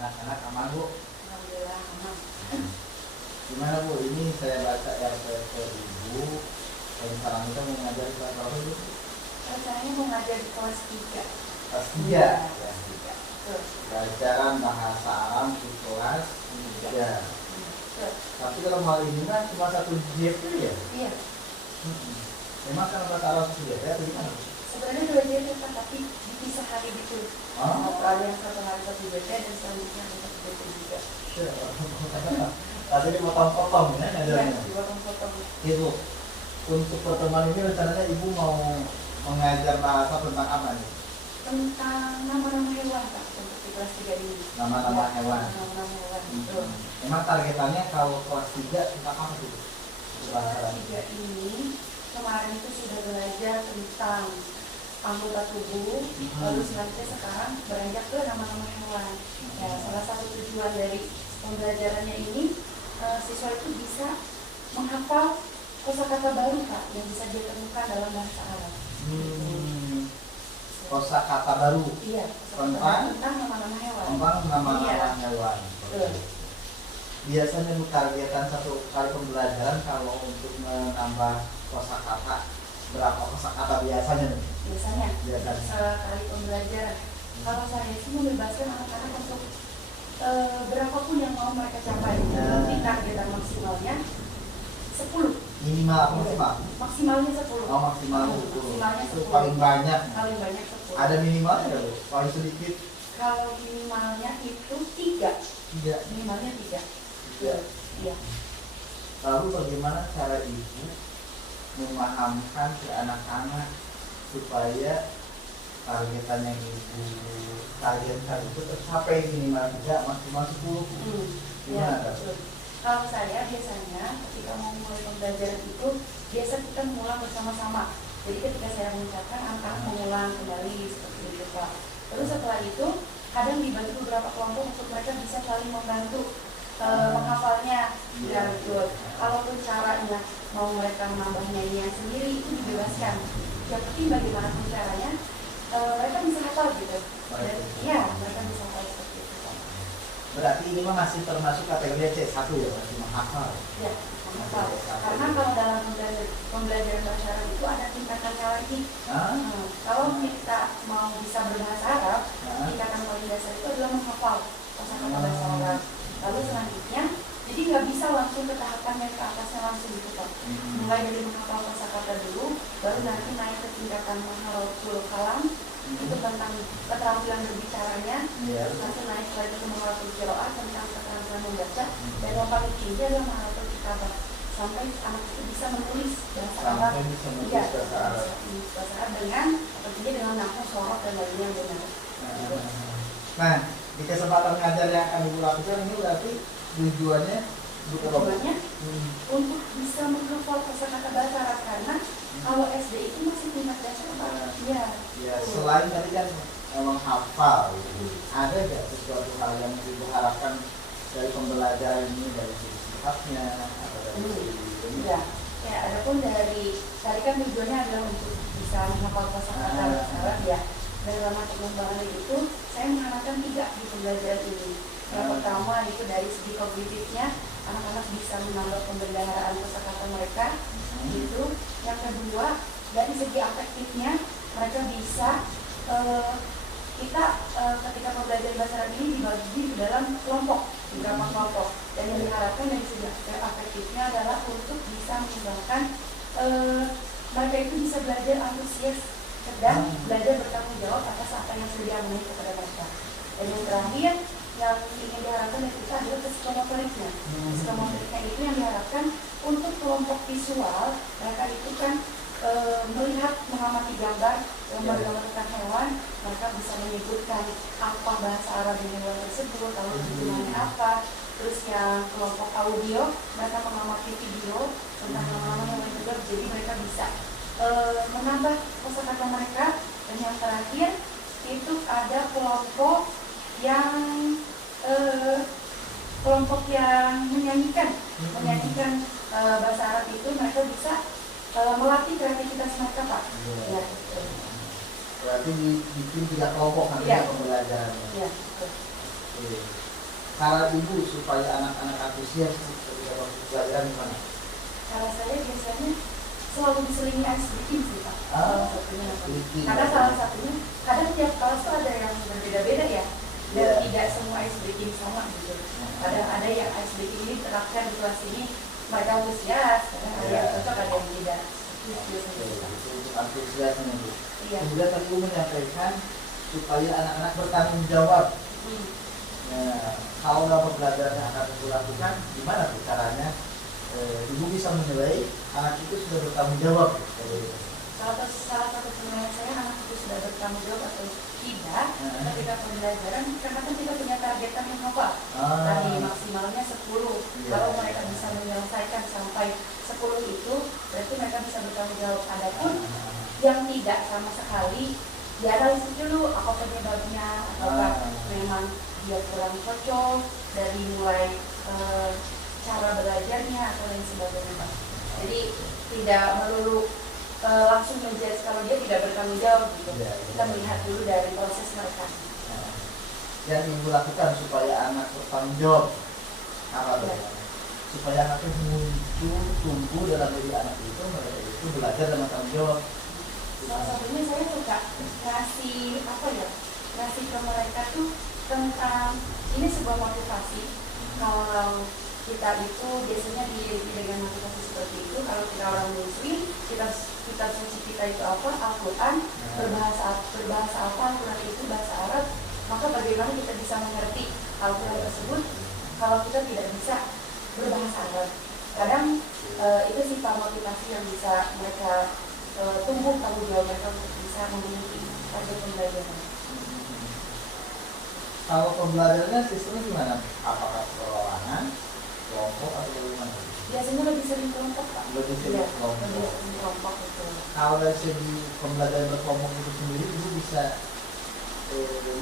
Anak-anak aman Bu? Alhamdulillah aman. Gimana Bu? Ini saya baca RPP Ibu. Dan sekarang kita mau ngajar di kelas berapa Bu? Saya mau ngajar di kelas 3. Kelas 3? Kelas 3. Betul. Pelajaran bahasa Arab di kelas 3. Tapi kalau mau ini kan cuma satu JP ya? Iya. Memang kan bahasa Arab satu JP atau gimana? Sebenarnya 2 JP kan, tapi dipisah hari gitu. Ada yang satu hari 1 JP dan selanjutnya ada 1 JP juga. Tadi dipotong-potong ya ngajarnya? Iya, dipotong-potong. Ibu, untuk pertemuan ini rencananya Ibu mau mengajar bahasa tentang apa nih? Tentang nama-nama hewan Pak, untuk di kelas 3 ini. Nama-nama hewan. Nama-nama hewan, betul. Memang targetannya kalau kelas 3 tentang apa tuh? Kelas 3 ini kemarin itu sudah belajar tentang anggota tubuh, lalu selanjutnya sekarang beranjak ke nama-nama hewan. Ya, salah satu tujuan dari pembelajarannya ini siswa itu bisa menghafal kosakata baru Pak yang bisa dia temukan dalam bahasa Arab. Kosakata baru. Iya, tentang nama-nama hewan. Tentang nama-nama Iya. hewan. Biasanya Bu targetan satu kali pembelajaran kalau untuk menambah kosakata berapa kosakata biasanya nih? Biasanya Biasanya. sekali pembelajaran. Kalau saya sih membebaskan anak-anak untuk berapapun yang mau mereka capai. Tapi targetan maksimalnya 10. Minimal apa maksimal? Maksimalnya 10. Oh maksimal 10. Maksimalnya Itu 10. paling banyak. Paling banyak 10. Ada minimalnya nggak Bu? Paling sedikit? Kalau minimalnya itu 3. 3. Minimalnya 3. Iya. Lalu bagaimana cara Ibu memahamkan ke anak-anak supaya targetan yang Ibu targetkan itu tercapai minimal 3 maksimal 10? Gimana Kak? Kalau saya biasanya ketika mau mulai pembelajaran itu biasa kita mengulang bersama-sama. Jadi ketika saya mengucapkan anak-anak mengulang kembali seperti itu Pak. Terus setelah itu kadang dibagi beberapa kelompok untuk mereka bisa saling membantu menghafalnya. Ya betul. Kalaupun caranya mau mereka menambah nyanyian sendiri itu dibebaskan. Yang penting bagaimanapun caranya mereka bisa hafal gitu. Dan ya mereka bisa hafal seperti itu Pak. Berarti ini mah masih termasuk kategori C1 ya, masih menghafal. Ya, menghafal. Karena kalau dalam pembelajaran bahasa Arab itu ada tingkatannya lagi. Kalau kita mau bisa berbahasa Arab, tingkatan paling dasar itu adalah menghafal kosakata bahasa Arab. Lalu selanjutnya, jadi nggak bisa langsung ke tahapan yang ke atasnya langsung gitu Pak. Mulai dari menghafal kosakata dulu, baru nanti naik ke tingkatan maharatul kalam, itu tentang keterampilan berbicaranya. Terus nanti naik lagi ke maharatul qiraah tentang keterampilan membaca, dan yang paling tinggi adalah maharatul kitabah. Sampai anak itu bisa menulis bahasa Arab. Iya, bahasa Arab dengan tentunya dengan nahwu, shoroh dan lainnya yang benar. Nah, di kesempatan ngajar yang akan Ibu lakukan ini berarti tujuannya untuk bisa menghafal kosakata bahasa Arab, karena kalau SD itu masih tingkat dasar Pak. Iya. Ya, selain tadi kan memang hafal, ada nggak sesuatu hal yang Ibu harapkan dari pembelajaran ini, dari sifatnya atau dari Iya. Ya, adapun dari tadi kan tujuannya adalah untuk bisa menghafal kosakata bahasa Arab ya. Dan dalam pengembangan itu saya mengharapkan 3 di pembelajaran ini. Yang pertama itu dari segi kognitifnya, anak-anak bisa menambah pembendaharaan kosakata mereka. Gitu. Yang kedua, dari segi afektifnya, mereka bisa ketika pembelajaran bahasa Arab ini dibagi di dalam kelompok, beberapa kelompok. Dan yang diharapkan dari segi afektifnya adalah untuk bisa mengembangkan mereka itu bisa belajar antusias dan belajar bertanggung jawab atas apa yang sudah diamanai kepada mereka. Dan yang terakhir yang ingin diharapkan dari kita adalah psikomotoriknya. Psikomotoriknya itu yang diharapkan untuk kelompok visual, mereka itu kan melihat, mengamati gambar tentang hewan, mereka bisa menyebutkan apa bahasa Arab dari hewan tersebut, lalu tujuannya apa. Terus yang kelompok audio, mereka mengamati video tentang nama-nama hewan juga, jadi mereka bisa menambah kosakata mereka. Dan yang terakhir itu ada kelompok yang menyanyikan bahasa Arab itu, mereka bisa melatih kreativitas mereka Pak. Ya. Berarti bikin 3 kelompok nanti pembelajarannya. Iya. cara ibu supaya anak-anak antusias ketika waktu pelajaran gimana? Cara saya biasanya selalu diselingi ice breaking sih Pak. Karena ya. salah satunya, kadang tiap kelas tuh ada yang berbeda-beda ya. Dan Yeah. tidak semua ice breaking sama gitu. Kadang ada yang ice breaking ini terapkan di kelas ini mereka antusias, kadang ada yang cocok, ada yang tidak. Itu antusiasnya Bu. Iya. Kemudian tadi ibu menyampaikan supaya anak-anak bertanggung jawab. Nah, kalau dalam pembelajaran yang akan ibu lakukan, gimana tuh caranya ibu bisa menilai anak itu sudah bertanggung jawab? Salah satu penilaian saya anak itu sudah bertanggung jawab atau tidak ketika pembelajaran, karena kan kita punya targetan yang apa? Tadi maksimalnya 10. Kalau mereka bisa menyelesaikan sampai 10 itu, berarti mereka bisa bertanggung jawab. Adapun yang tidak sama sekali, dianalisis dulu apa penyebabnya, apakah memang dia kurang cocok dari mulai cara belajarnya atau lain sebagainya Pak. Jadi tidak melulu langsung menjudge kalau dia tidak bertanggung jawab gitu. Kita melihat dulu dari proses mereka. Yang ibu lakukan supaya anak bertanggung jawab apa tuh? Supaya anaknya muncul tumbuh dalam diri anak itu, mereka itu belajar dengan tanggung jawab. Salah satunya saya suka ngasih ngasih ke mereka tuh tentang ini sebuah motivasi. Kalau kita itu biasanya dididik dengan motivasi seperti itu. Kalau kita orang muslim, kita suci kita itu apa? Al-Quran. Berbahasa apa? Al-Quran itu bahasa Arab. Maka bagaimana kita bisa mengerti Al-Quran tersebut kalau kita tidak bisa berbahasa Arab? Kadang itu sifat motivasi yang bisa mereka tumbuh tanggung jawab mereka untuk bisa memiliki target pembelajaran. Kalau pembelajarannya sistemnya gimana? Apakah perorangan, kelompok atau bagaimana? Biasanya lebih sering kelompok Pak. Lebih sering kelompok. Lebih sering kelompok itu. Kalau dari segi pembelajaran berkelompok itu sendiri, ibu bisa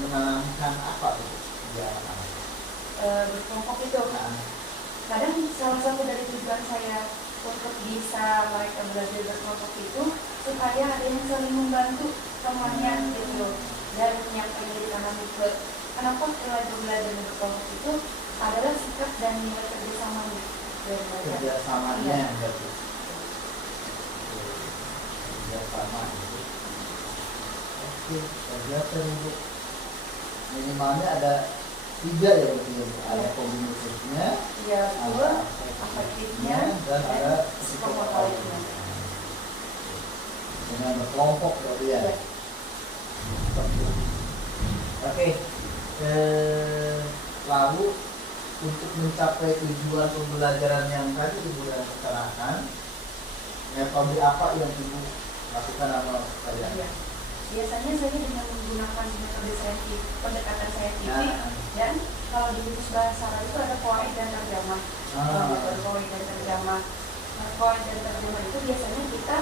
menanamkan apa tuh di anak-anak? Berkelompok itu. Kadang salah satu dari tujuan saya untuk bisa mereka belajar berkelompok itu supaya ada yang saling membantu temannya gitu. Dan yang pengen ditanami ke kenapa belajar berkelompok itu adalah sikap dan nilai kerjasamanya. Kerjasamanya berarti. Kerjasama itu. Oke, biasa untuk minimalnya ada 3 ya berarti ya. Ada kombinasinya, ada afektifnya, dan ada psikomotoriknya. Dengan berkelompok berarti ya. Oke. Lalu untuk mencapai tujuan pembelajaran yang tadi ibu sudah utarakan, metode apa yang ibu lakukan sama kalian? Biasanya saya dengan menggunakan metode saintifik, pendekatan saintifik, dan kalau di buku bahasa Arab itu ada qawaid dan tarjamah. Metode qawaid dan tarjamah. Qawaid dan tarjamah itu biasanya kita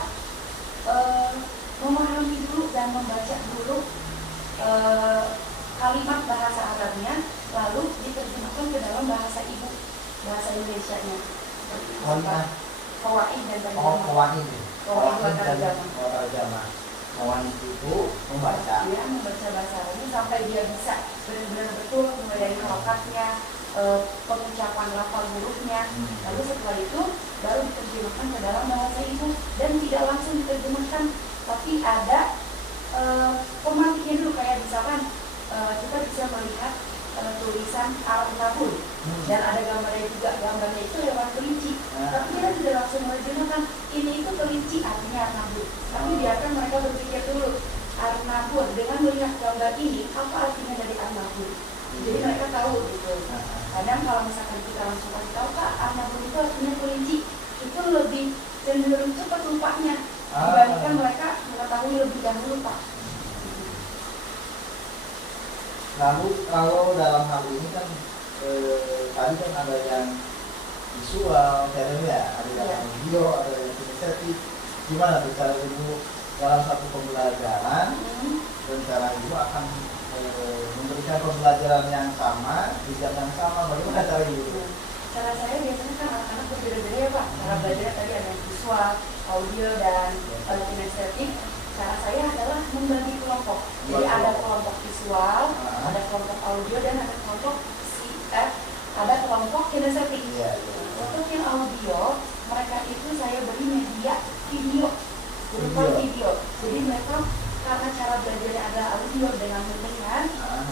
memahami dulu dan membaca dulu kalimat bahasa Arabnya, lalu diterjemahkan ke dalam bahasa ibu, bahasa Indonesianya. Qawaid dan tarjamah. Qawaid dan tarjamah. Qawaid itu membaca. Dia membaca bahasa Arabnya sampai dia bisa benar-benar betul mulai dari harokatnya, pengucapan lafal hurufnya. Lalu setelah itu baru diterjemahkan ke dalam bahasa ibu dan tidak langsung diterjemahkan, tapi ada pemantiknya dulu, kayak misalkan kita bisa melihat tulisan Al-Nabul dan ada gambarnya juga, gambarnya itu lewat kelinci, tapi kita tidak langsung menerjemahkan ini itu kelinci artinya Al-Nabul, tapi biarkan mereka berpikir dulu Al-Nabul dengan melihat gambar ini apa artinya dari Al-Nabul, jadi mereka tahu gitu. Kadang kalau misalkan kita langsung kasih tahu Kak Al-Nabul itu artinya kelinci, itu lebih cenderung cepat lupanya dibandingkan mereka mengetahui lebih dahulu Pak. Lalu kalau dalam hal ini kan tadi kan ada yang visual, ada yang video, ada yang kinestetik. Gimana tuh cara ibu dalam satu pembelajaran dan cara ibu akan memberikan pembelajaran yang sama di jam yang sama? Bagaimana cara ibu? Cara saya biasanya kan anak-anak berbeda-beda ya Pak. Cara belajar tadi ada yang visual, audio, dan kinestetik. Cara saya adalah membagi kelompok. Jadi ada kelompok visual, ada kelompok audio, dan ada kelompok ada kelompok kinestetik. Iya, iya. Untuk yang audio, mereka itu saya beri media video, berupa video. Jadi mereka karena cara belajarnya adalah audio dengan mendengar,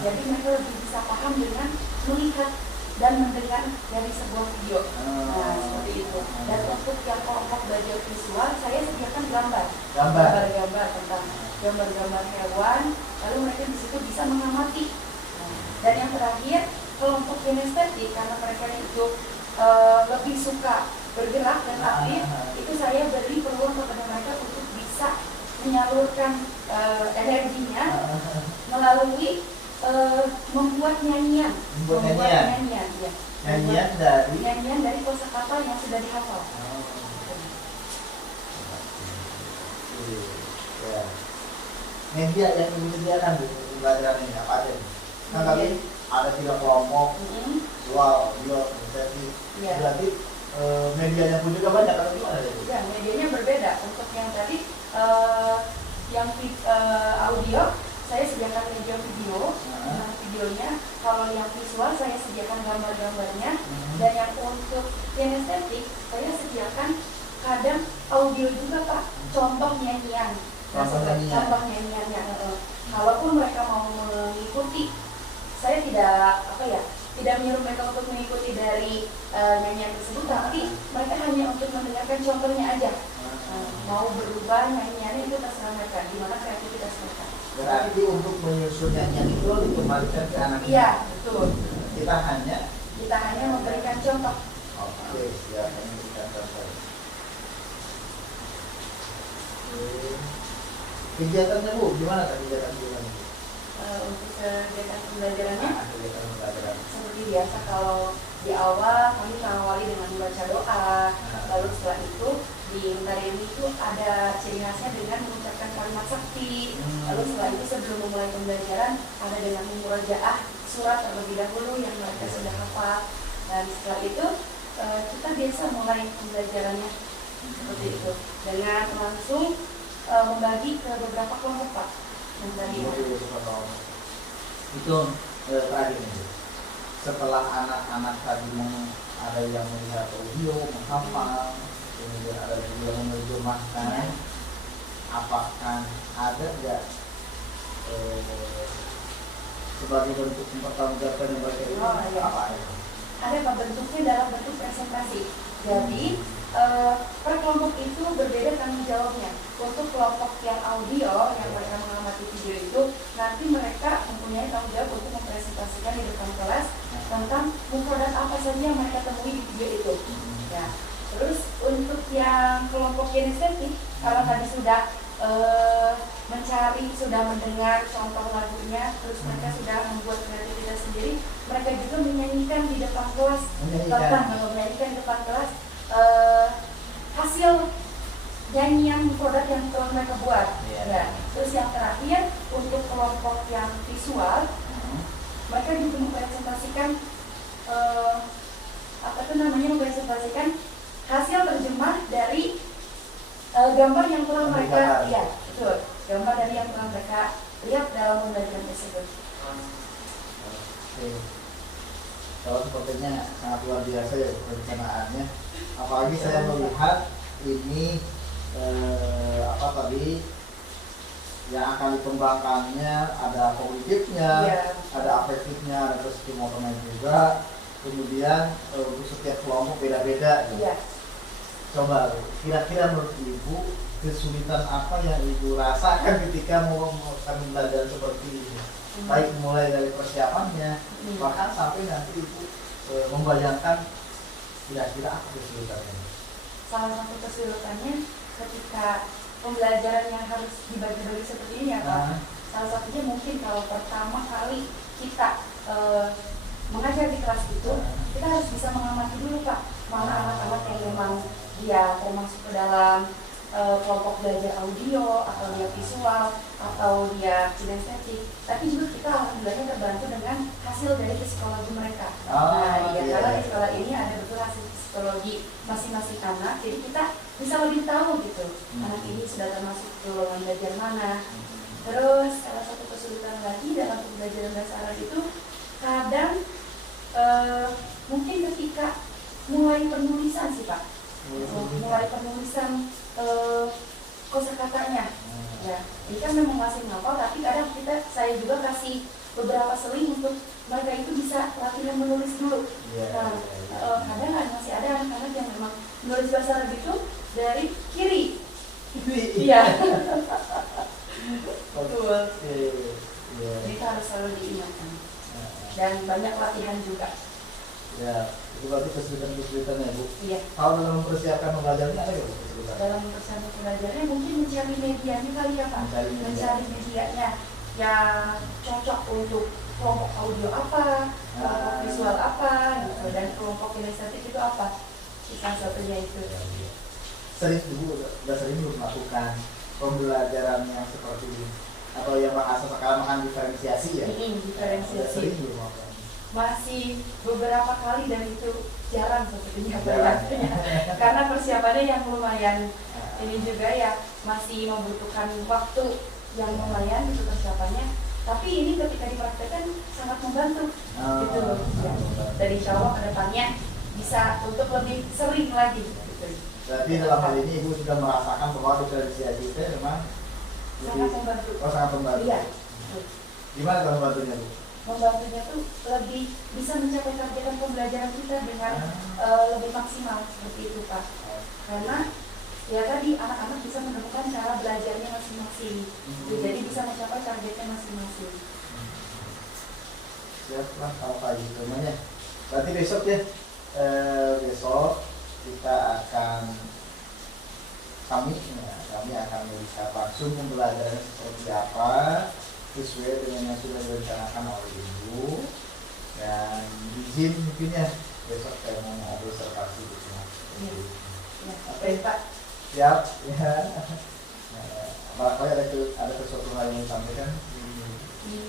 jadi mereka lebih bisa paham dengan melihat dan mendengar dari sebuah video. Nah, seperti itu. Dan untuk yang kelompok belajar visual, saya sediakan gambar-gambar tentang gambar-gambar hewan, lalu mereka di situ bisa mengamati. Dan yang terakhir, kelompok kinestetik, karena mereka itu lebih suka bergerak dan aktif, itu saya beri peluang kepada mereka untuk bisa menyalurkan energinya melalui membuat nyanyian. Ya. Nyanyian dari kosakata yang sudah dihafal. Ya. Media yang disediakan di pembelajaran ini apa aja? Kan tadi ada 3 kelompok, visual, audio, kinestetik. Berarti medianya pun juga banyak atau gimana? Ya, medianya berbeda. Untuk yang tadi yang audio, saya sediakan media video, videonya. Kalau yang visual, saya sediakan gambar-gambarnya. Dan yang untuk kinestetik, saya sediakan kadang audio juga, Pak. Contoh nyanyian. Contoh nyanyiannya. Kalaupun mereka mau mengikuti, saya tidak menyuruh mereka untuk mengikuti dari nyanyian tersebut, tapi mereka hanya untuk mendengarkan contohnya aja. Mau berubah nyanyiannya itu terserah mereka, gimana kreativitas mereka. Berarti untuk menyusun nyanyian itu dikembalikan ke anak. Iya, betul. Kita hanya memberikan contoh. Oke, siap. Memberikan contoh. Kegiatannya Bu, gimana kegiatan? Untuk kegiatan pembelajarannya, Kegiatan pembelajaran seperti biasa, kalau di awal kami mengawali dengan membaca doa, lalu setelah itu di Mentariani itu ada ciri khasnya dengan mengucapkan kalimat sakti, lalu setelah itu sebelum memulai pembelajaran ada dengan memurojaah surat terlebih dahulu yang mereka sudah hafal, dan setelah itu kita biasa mulai pembelajarannya seperti itu dengan langsung membagi ke beberapa kelompok, Pak. Itu terakhir nih. Setelah anak-anak tadi ada yang melihat audio, menghafal, kemudian ada juga yang menerjemahkan, apakah ada nggak sebagai bentuk mempertanggungjawabkan yang mereka itu apa ya? Ada Pak, bentuknya dalam bentuk presentasi. Jadi per kelompok itu berbeda tanggung jawabnya. Untuk kelompok yang audio yang mereka mengamati video itu, nanti mereka mempunyai tanggung jawab untuk mempresentasikan di depan kelas tentang mufradat apa saja yang mereka temui di video itu. Ya. Terus untuk yang kelompok kinestetik, kalau tadi sudah mencari, sudah mendengar contoh lagunya, terus mereka sudah membuat kreativitas sendiri, mereka juga menyanyikan di depan kelas, menyanyikan di depan kelas hasil nyanyian produk yang telah mereka buat. Ya. Terus yang terakhir untuk kelompok yang visual, mereka juga mempresentasikan mempresentasikan hasil terjemah dari gambar yang telah mereka lihat. Betul, gambar dari yang telah mereka lihat dalam pembelajaran tersebut. Kalau sepertinya sangat luar biasa ya perencanaannya. Apalagi saya melihat ini yang akan dikembangkannya, ada kognitifnya, ada afektifnya, ada psikomotornya juga. Kemudian untuk setiap kelompok beda-beda. Coba kira-kira menurut Ibu kesulitan apa yang Ibu rasakan ketika mau belajar seperti ini? Baik mulai dari persiapannya, bahkan sampai nanti Ibu membayangkan kira-kira apa kesulitannya. Salah satu kesulitannya ketika pembelajaran yang harus dibagi-bagi seperti ini ya Pak. Salah satunya mungkin kalau pertama kali kita mengajar di kelas itu, kita harus bisa mengamati dulu Pak, mana anak-anak yang memang dia termasuk ke dalam kelompok belajar audio atau dia visual atau dia kinestetik. Tapi juga kita alhamdulillahnya terbantu dengan hasil dari psikologi mereka. Karena di sekolah ini ada betul hasil psikologi masing-masing anak, jadi kita bisa lebih tahu gitu anak ini sudah termasuk golongan belajar mana. Terus salah satu kesulitan lagi dalam pembelajaran bahasa Arab itu kadang mungkin mulai penulisan sih Pak. Mulai penulisan kosakatanya. Ya, ini kan memang masih ngapal, tapi kadang saya juga kasih beberapa seling untuk mereka itu bisa latihan menulis dulu. Kadang masih ada anak-anak yang memang menulis bahasa Arab itu dari kiri. Iya. Betul. Jadi itu harus selalu diingatkan. Dan banyak latihan juga. Ya, itu berarti kesulitan-kesulitannya Bu. Iya. Kalau dalam mempersiapkan pembelajarannya ada nggak Bu kesulitan? Dalam mempersiapkan pembelajarannya mungkin mencari medianya kali ya Pak. Mencari medianya yang cocok untuk kelompok audio apa, kelompok visual apa, gitu, dan kelompok kinestetik itu apa. Salah satunya itu. Sering Ibu udah sering melakukan pembelajaran yang seperti ini atau yang bahasa sekarang makan diferensiasi ya? Diferensiasi. Sering belum melakukan? Masih beberapa kali dan itu jarang sepertinya karena persiapannya yang lumayan ini juga ya, masih membutuhkan waktu yang lumayan itu persiapannya, tapi ini ketika dipraktekkan sangat membantu gitu loh ya. Dan insya Allah kedepannya bisa untuk lebih sering lagi gitu. Berarti dalam hal ini Ibu sudah merasakan bahwa diferensiasi itu memang sangat membantu. Sangat membantu. Iya. Gimana kalau membantunya Bu? Membantunya tuh lebih bisa mencapai target pembelajaran kita dengan lebih maksimal seperti itu Pak. Karena ya tadi anak-anak bisa menemukan cara belajarnya masing-masing, jadi bisa mencapai targetnya masing-masing. Siap lah kalau kayak gitu namanya. Berarti besok ya, besok kita akan kami akan melihat langsung pembelajaran seperti apa sesuai dengan yang sudah direncanakan oleh Ibu, dan izin mungkin ya besok saya mau observasi di sini. Ya, baik Pak. Siap ya. Barangkali ada sesuatu hal yang disampaikan.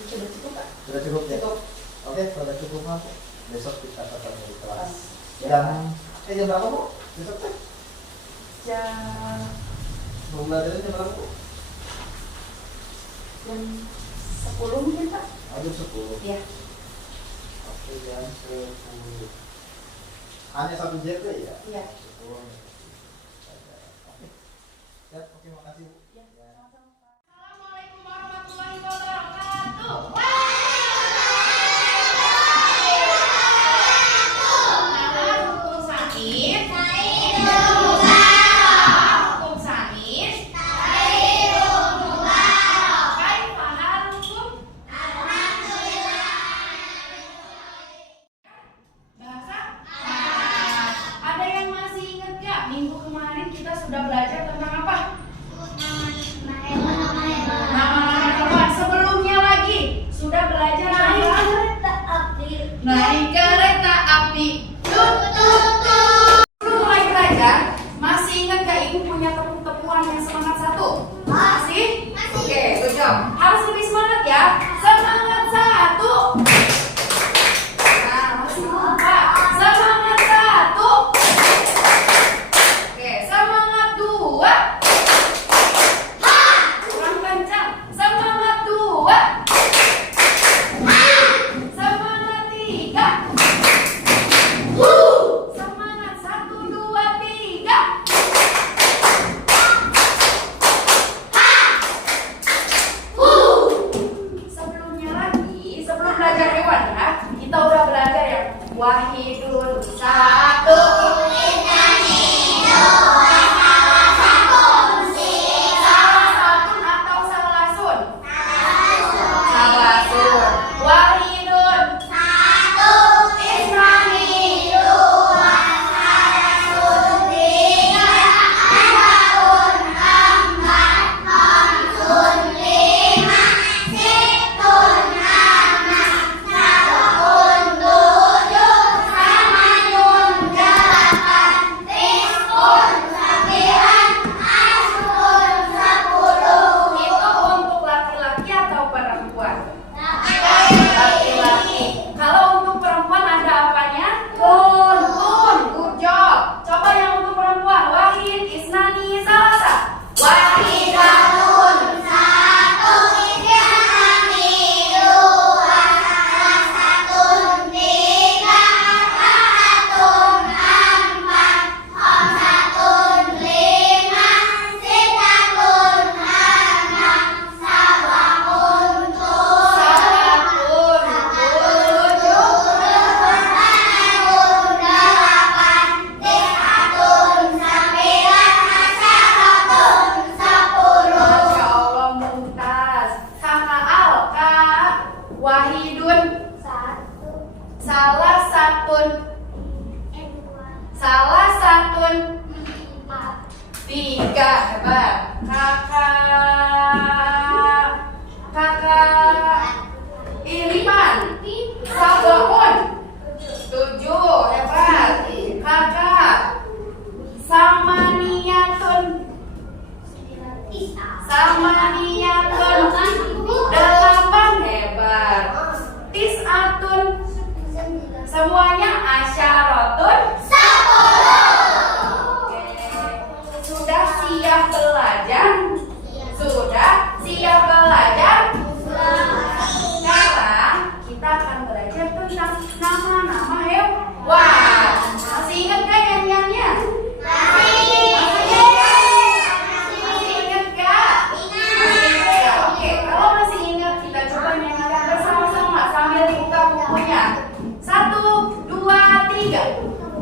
Sudah cukup Pak. Sudah cukup ya. Cukup. Oke, kalau sudah cukup Pak. Besok kita ketemu di kelas. Jam berapa Bu? Besok teh? Jam Pembelajarannya jam berapa Bu? Jam 10 mungkin Pak. Jam 10. Iya. Oke, jam 10. Hanya satu JP ya? Iya. 10. Oke. Siap, oke, makasih Bu. Ya, sama-sama Pak. Assalamualaikum warahmatullahi wabarakatuh. Hukum sakit. Hukum sanis. Bahasa? Ada yang masih ingat gak? Minggu kemarin kita sudah belajar tentang apa? Nama-nama hewan. Sebelumnya lagi sudah belajar apa? Naik kereta api. Tut tut tut. Sebelum mulai belajar, masih ingat gak ibu punya tepuk-tepukan yang semangat satu? Masih? Oke, good job. Harus lebih semangat ya. Semangat satu. Nah, masih lupa. Semangat satu. Oke, semangat dua. Kurang kencang. Semangat dua. Semangat tiga. Semangat 1, 2, 3. Sebelumnya lagi, sebelum belajar hewan ya, kita udah belajar yang wahidun satu. Salasun atau salasun? Salasun. Wahidun Ismail. Wahidun. Salah satun. Salah satun. 3. Hebat. Kakak Iriman. Sabaun. 7. Hebat. Kakak Samaniyatun. Samaniyatun. 8. Hebat. Tis'atun. Semuanya asyaratun. 10. Oke. Sudah siap belajar? Sudah siap belajar? Sekarang kita akan belajar tentang nama-nama hewan. Masih ingat kan nyanyiannya? Masih ingat gak? Oke, kalau masih ingat kita coba nyanyikan bersama-sama sambil dibuka bukunya. 1, 2, 3.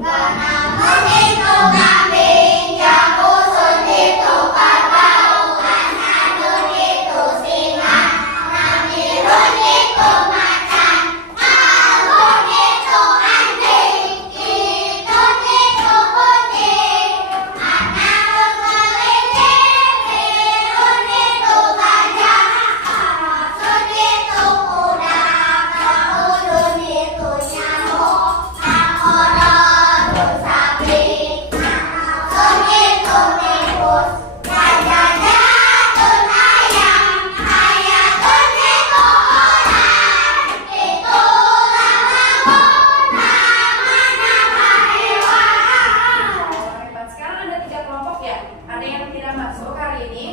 Kanamun itu kambing, jamusun itu kerbau, asadun itu singa, namirun itu macan, kalbun itu anjing, kitun itu kucing, anakun kelinci, birun itu gajah, asun itu kuda, kaulun itu nyamuk, akorodun sapi, asun itu tikus, gajah-gajahun ayam, ayatun itu orang. Itulah nama-nama hewan. Hebat. Sekarang ada 3 kelompok ya. Ada yang tidak masuk hari ini.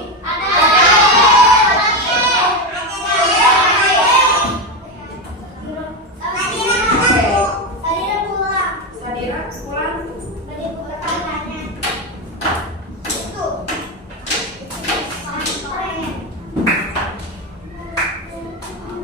Sadira pulang.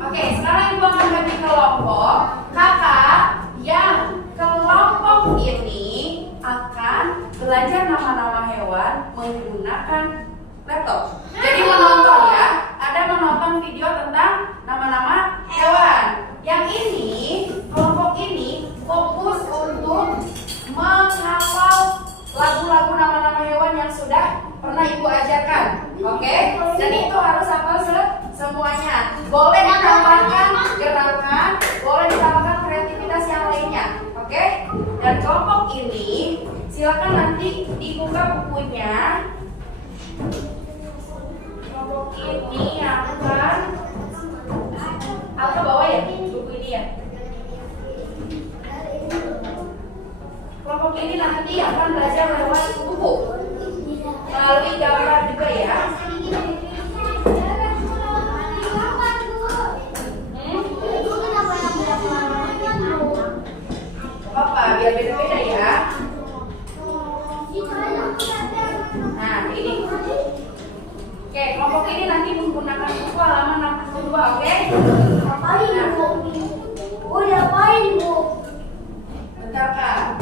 Oke, sekarang ibu akan bagi kelompok. Kakak yang kelompok ini akan belajar nama-nama hewan menggunakan laptop. Jadi menonton ya, ada menonton video tentang nama-nama hewan. Yang ini, kelompok ini fokus untuk menghafal lagu-lagu nama-nama hewan yang sudah pernah ibu ajarkan. Oke? Dan itu harus hafal semuanya. Boleh ditambahkan gerakan, boleh ditambahkan kreativitas yang lainnya. Oke? Dan kelompok ini silakan nanti dibuka bukunya. Kelompok ini akan bawa ya buku ini ya. Kelompok ini nanti akan belajar lewat buku melalui gambar juga ya. Apa biar beda-beda ya. Nah ini. Oke, kelompok ini nanti menggunakan buku halaman 62, oke? Ngapain bu? Ngapain bu? Bentar kak.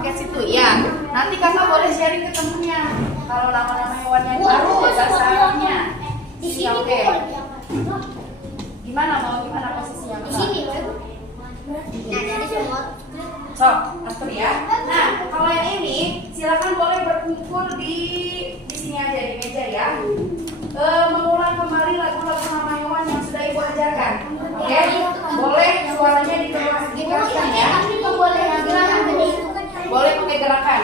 pakai situ ya. Nanti kakak boleh sharing ke temennya. Kalau nama-nama hewannya baru bahasa Arabnya. Di sini Oke. bu. Gimana mau gimana posisinya? Di sini bu. Nah dari semua. Sok, atur ya. Nah, kalau yang ini silakan boleh berkumpul di sini aja di meja ya. Mengulang kembali lagu-lagu nama hewan yang sudah ibu ajarkan. Oke? Boleh suaranya dikeraskan ya. Boleh pakai gerakan.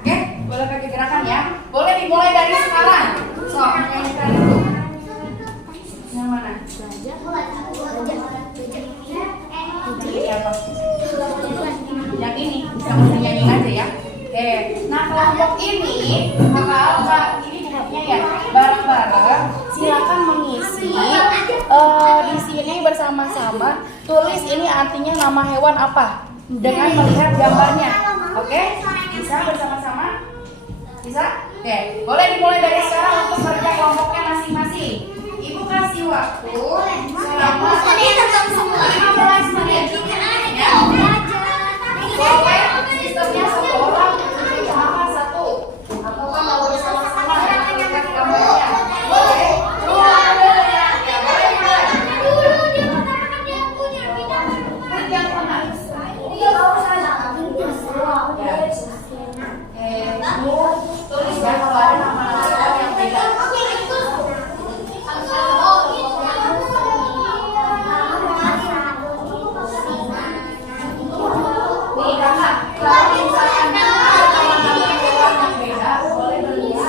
Oke? Boleh pakai gerakan ya. Boleh dimulai dari sekarang. So, nyanyikan dulu. Yang mana? Ini apa? Yang ini bisa nyanyi aja ya. Oke. Nah, kelompok ini kakak ini bukunya ya bareng-bareng. Silakan mengisi di sini bersama-sama. Tulis ini artinya nama hewan apa dengan melihat gambarnya. Oke? Bisa bersama-sama? Bisa? Oke. Boleh dimulai dari sekarang untuk kerja kelompoknya masing-masing. Ibu kasih waktu selama 15 menit. Ya. Boleh sistemnya satu orang untuk nama satu atau kan mau bersama-sama dengan melihat gambarnya. Boleh. Ya, boleh mulai. Yang mana? Tulis ya kalau ada nama-nama yang beda. Nih kakak, kalau misalkan ada nama-nama hewan yang beda, boleh berlindung.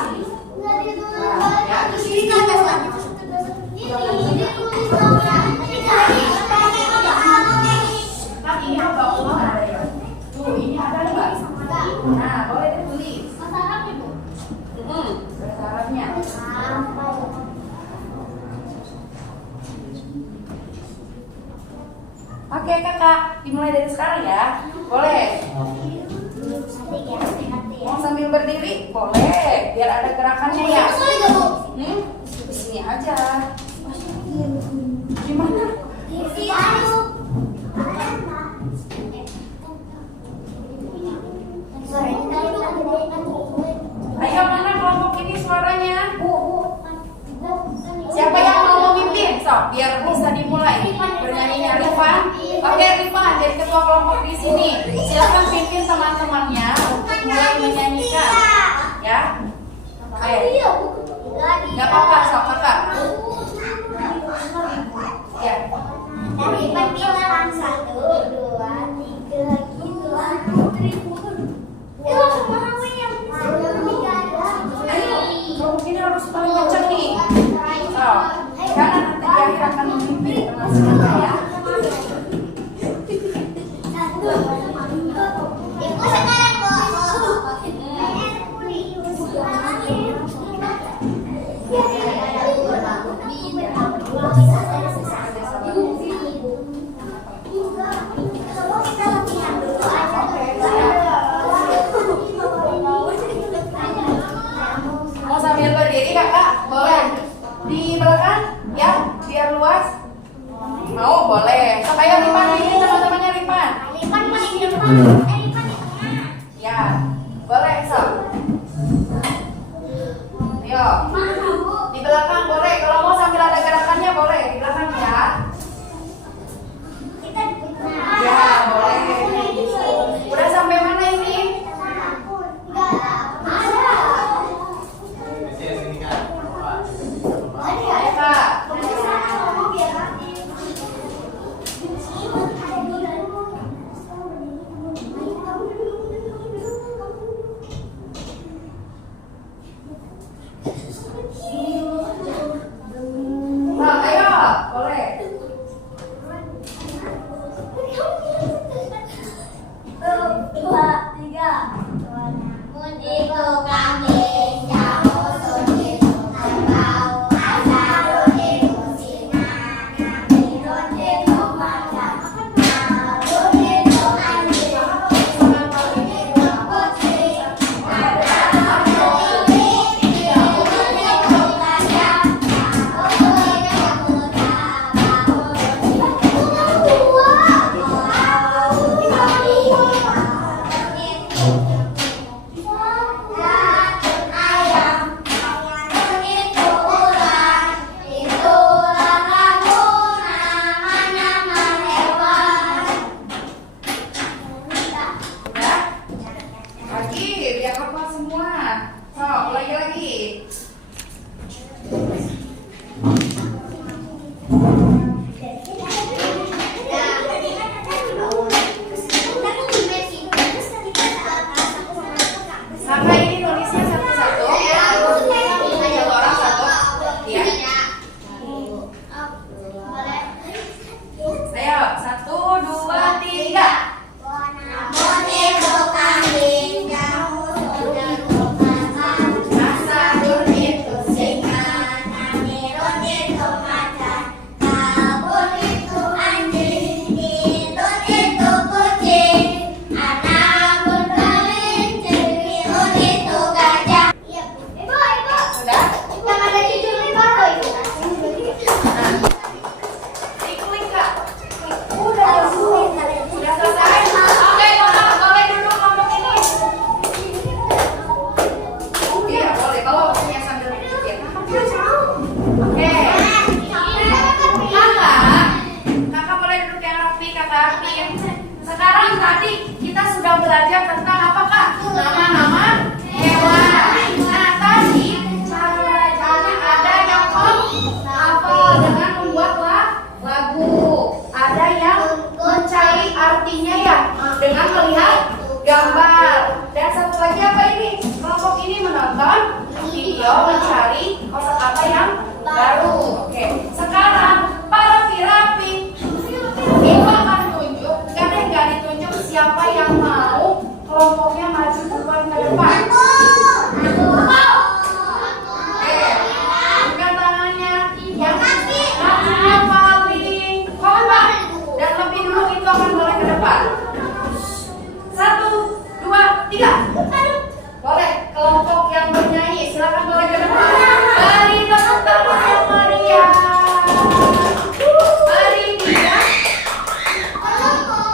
Kan ini apa? Ada ya? Tuh, ini ada nggak? Nah, boleh ditulis. Bahasa Arabnya. Oke kakak, dimulai dari sekarang ya. Boleh. Mau sambil berdiri? Boleh. Biar ada gerakannya ya. Di sini aja. Gimana? Ayo mana kelompok ini suaranya? Siapa yang mau memimpin? So, biar bisa dimulai bernyanyinya Rifan. Oke Rifan, jadi ketua kelompok di sini. Silakan pimpin teman-temannya untuk mulai menyanyikan. Ya. Ayo. Gak apa-apa, sok kakak. Ya. Dari bilang 1, 2, 3 gitu. Ayo, kelompok ini harus paling kencang nih. So, karena nanti di akhir akan memimpin teman-teman ya. Ibu sekarang Mau sambil berdiri kakak? Boleh. Di belakang? Ya, biar luas. Mau? Boleh. So, ayo Rifan, ini teman-temannya Rifan. Lipan paling depan. Ya, boleh so. Ayo. Di belakang boleh. Kalau mau sambil ada gerakannya boleh. Di belakang ya. Ya, boleh. Udah sampai mana ini? Ayo kak. Sekarang tadi kita sudah belajar tentang apa Kak? Nama-nama hewan. Nah tadi cara belajarnya ada yang menghafal dengan membuat lagu. Ada yang mencari artinya ya dengan melihat gambar. Dan satu lagi apa ini? Kelompok ini menonton video mencari kosakata yang baru. Oke. Sekarang para Pirapi, Ibu akan tunjuk, nggak ditunjuk siapa yang mau kelompoknya maju duluan ke depan. Bukan tangannya yang paling kompak dan lebih dulu itu akan boleh ke depan. 1, 2, 3. Boleh kelompok yang bernyanyi silakan boleh ke depan. Mari teman-teman yang meriah. Mari dia.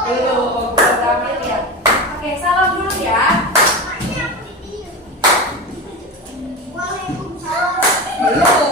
Belum tampil ya. Oke, salam dulu ya. Belum.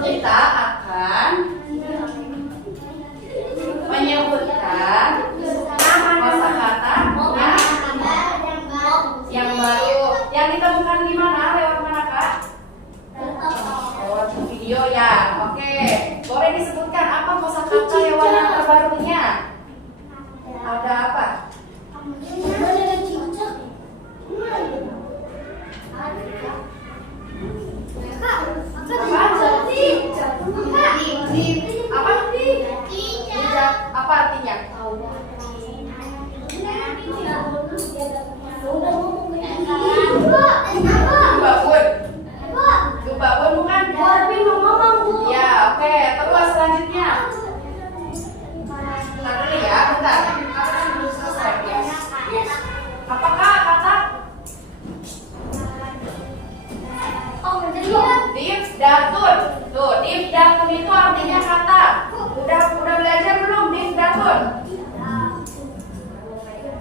Kita akan menyebutkan kosakata yang baru yang ditemukan di mana, lewat mana Kak? Lewat video ya. Oke, boleh disebutkan apa kosakata hewan yang terbarunya? Ada apa? Apa artinya? Babon bukan? Ya, oke. Terus selanjutnya. Bentar dulu ya, bentar. Kata belum selesai ya. Apakah kata? Difdatun itu artinya kata. Udah belajar belum difdatun?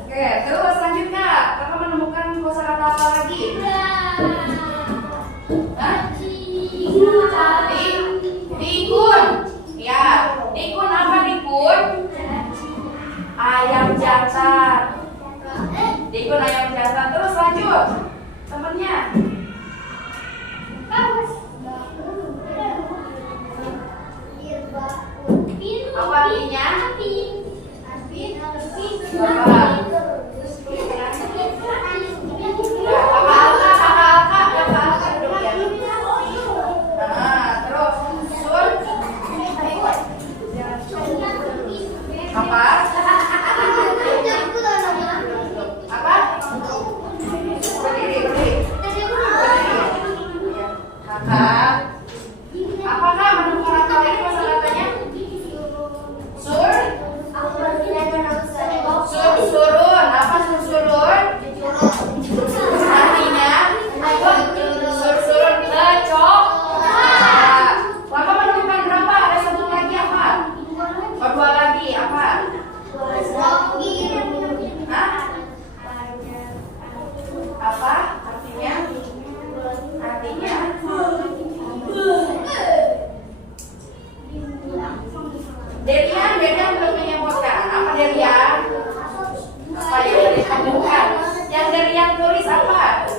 Oke, terus selanjutnya kakak menemukan kosakata apa lagi? Hah? Dikun. Ya, dikun apa dikun? Ayam jantan. Dikun ayam jantan. Terus lanjut. Temennya. Apa artinya? Apakah menemukan apa lagi kosakatanya? Surun. Apa surun? Artinya surun kecok. Kakak menemukan berapa? Ada satu lagi apa? Oh, dua lagi apa? Hah? Apa? Artinya? Derian belum menyebutkan. Apa Derian? Apa yang ditemukan? Yang Derian tulis apa?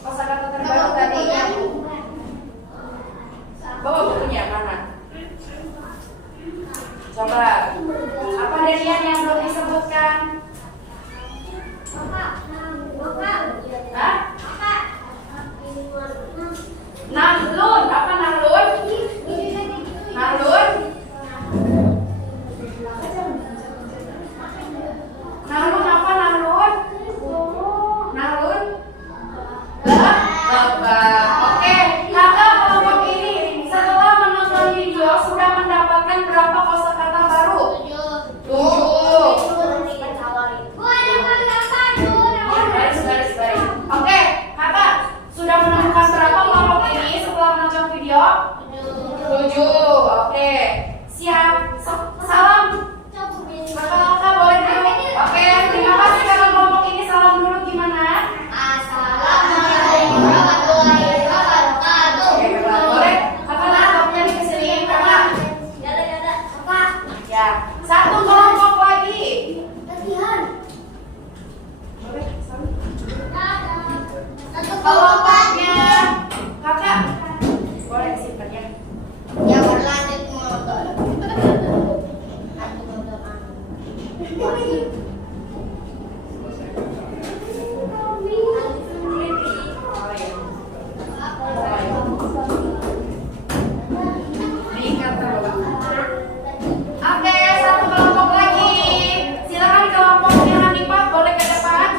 Kosakata terbaru tadi. Bawa bukunya mana? Coba. Apa Derian yang belum disebutkan? Hah? Nahlun. Apa nahlun? Nahlun? Nahlun apa nahlun? Nahlun? Oke, kakak kelompok ini setelah menonton video sudah mendapatkan berapa kosakata baru? 7. Baris. Oke, kakak sudah menemukan berapa kelompok ini setelah menonton video? 7. Oke, siap. Salam. Kakak boleh dulu. Oke, terima kasih kakak kelompok ini. Salam dulu gimana? Assalamualaikum warahmatullahi wabarakatuh. Oke, boleh. Kakak laptopnya di kesini, kakak. Ya, satu kelompok lagi. Boleh, kelompoknya kakak. Boleh simpan ya. Yang berlanjut motor. Oke, satu kelompok lagi. Silakan kelompoknya Hanifah boleh ke depan.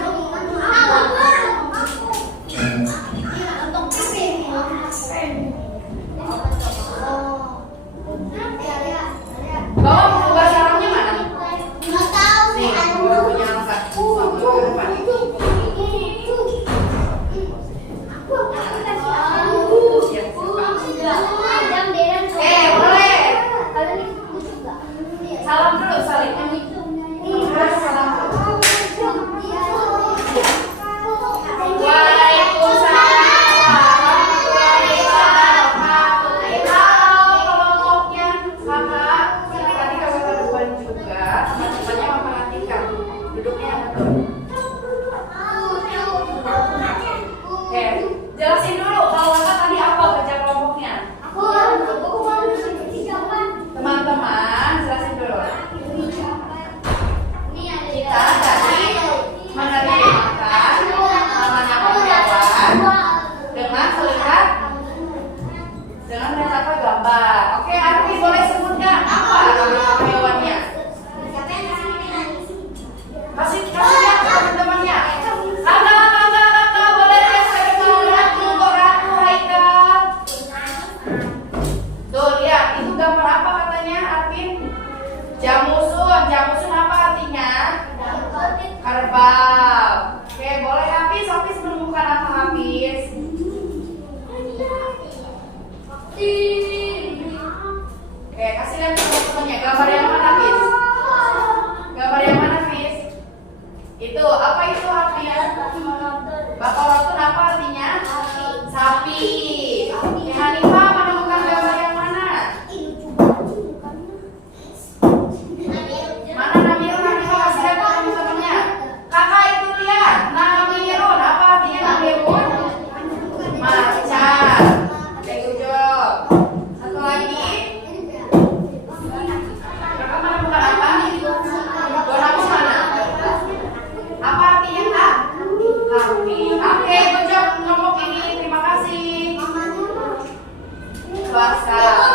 Sepakat.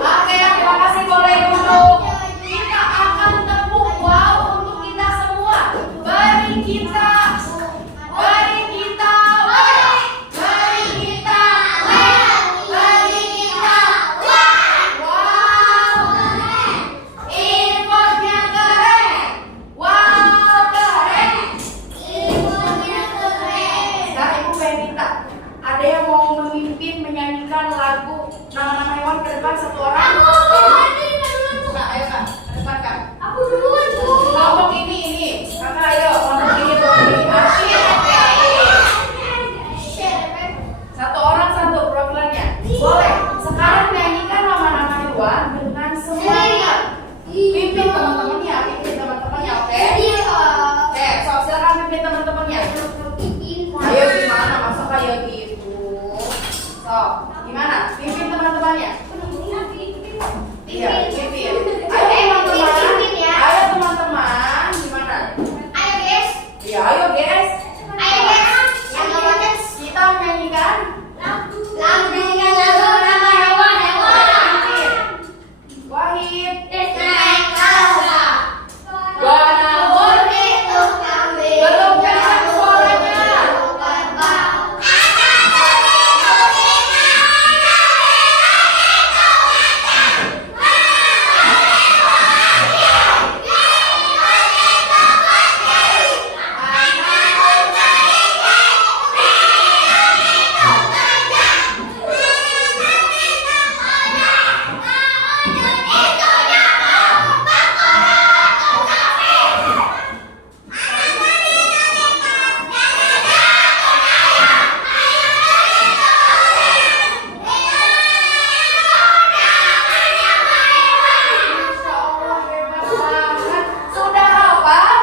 Oke, terima kasih, boleh duduk. Kita akan tepuk wow untuk kita semua. Beri kita, beri kita, beri kita, beri kita. Wow, infonya keren. Wow, keren. Sekarang Ibu pengen minta, ada yang mau memimpin menyanyikan lagu nama-nama hewan ke depan satu orang? Kak, ayo Kak, ke depan Kak. Kelompok ini. Kakak ayo, kelompok ini. Satu orang satu profilannya. Boleh. Sekarang nyanyikan nama-nama hewan dengan semuanya. Pimpin teman-temannya, oke? Oke, so silakan pimpin teman-temannya. Ayo gimana? Masa kayak gitu? So, gimana? Pimpin teman-temannya. Iya, pimpin. Ayo teman-teman. Ayo teman-teman. Gimana? Iya, ayo guys. Kita menyanyikan Wahid. Wana Murni. Belum kedengar suaranya. Masya Allah, hebat banget. Sudah hafal?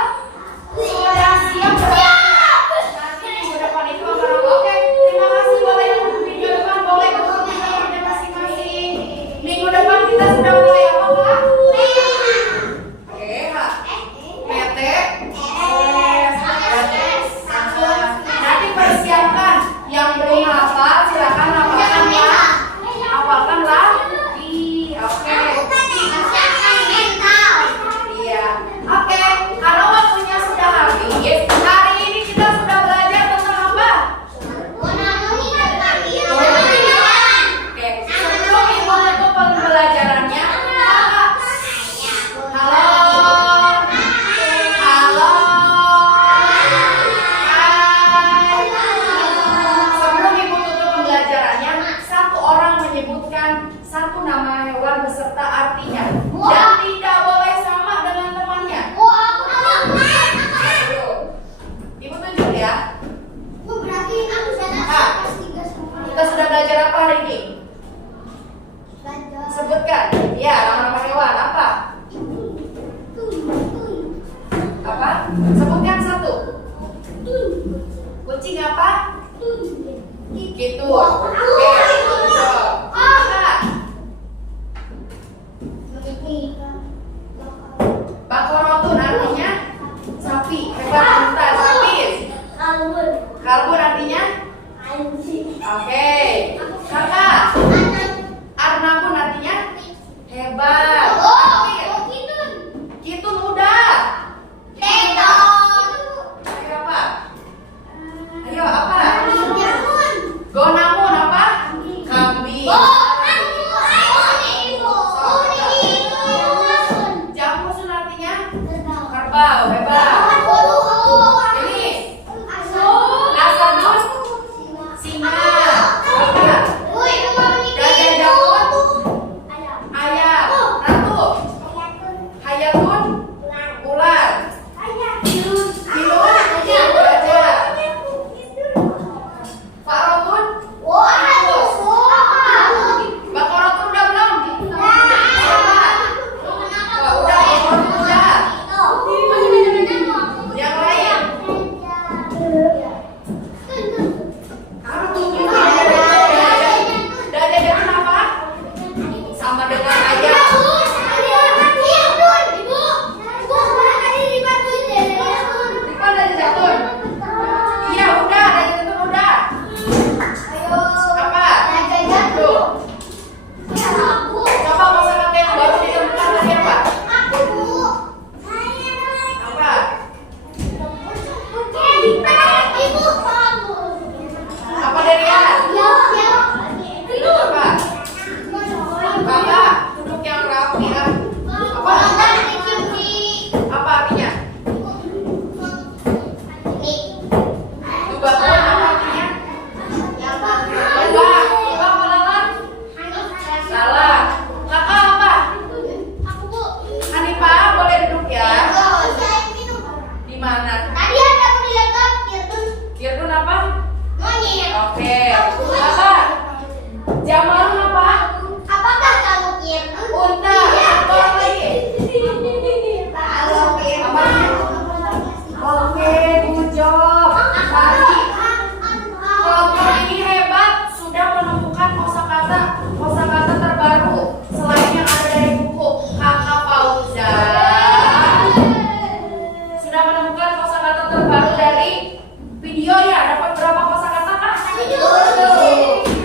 Sudah siap berangkat? Nanti minggu depan itu akan oke. Terima kasih, boleh minggu depan boleh duduk di kamarnya masing-masing. Minggu depan kita sudah mulai apa Kak? PT. Nanti persiapkan yang belum hafal silakan hafalkan ya. Hafalkan lagi. Oke. Iya. Oke, kalau waktunya sudah habis, hari ini kita sudah belajar tentang apa? Oke, sebelum Ibu tutup pembelajarannya, Kakak. Halo. Halo. Hai. Sebelum Ibu tutup pembelajarannya, satu orang menyebutkan satu nama hewan beserta artinya. Dan tidak boleh sama dengan temannya. Ayo. Ibu tunjuk ya. Kita sudah belajar apa hari ini? Sebutkan. Ya, nama-nama hewan apa? Apa? Sebutkan satu. Kucing apa? Gitu. Oke. Kakak. Bakorotun artinya sapi. Hebat, pintar, sapi. Kalbun artinya? Oke. Kakak. Arnabun artinya? Hebat. Kitun udah. Ayo apa? Ayo apa? Gonamun apa? Kambing. Jambusun artinya? Kerbau. Hebat. Ini Asadun singa. Apa? Gajah Japun ayam. mana? Tadi ada aku lihat Kirtun. Kirtun apa? Monyet. Oke. Apa? Jamal apa? Apakah kamu Kirtun? Unta. Apa lagi? Apa? Oke, good job. Tadi kelompok ini hebat, sudah menemukan kosakata terbaru selain yang ada dari buku. Kakak Fauzan sudah menemukan kosakata terbaru dari video ya. Dapat berapa kosakata kak?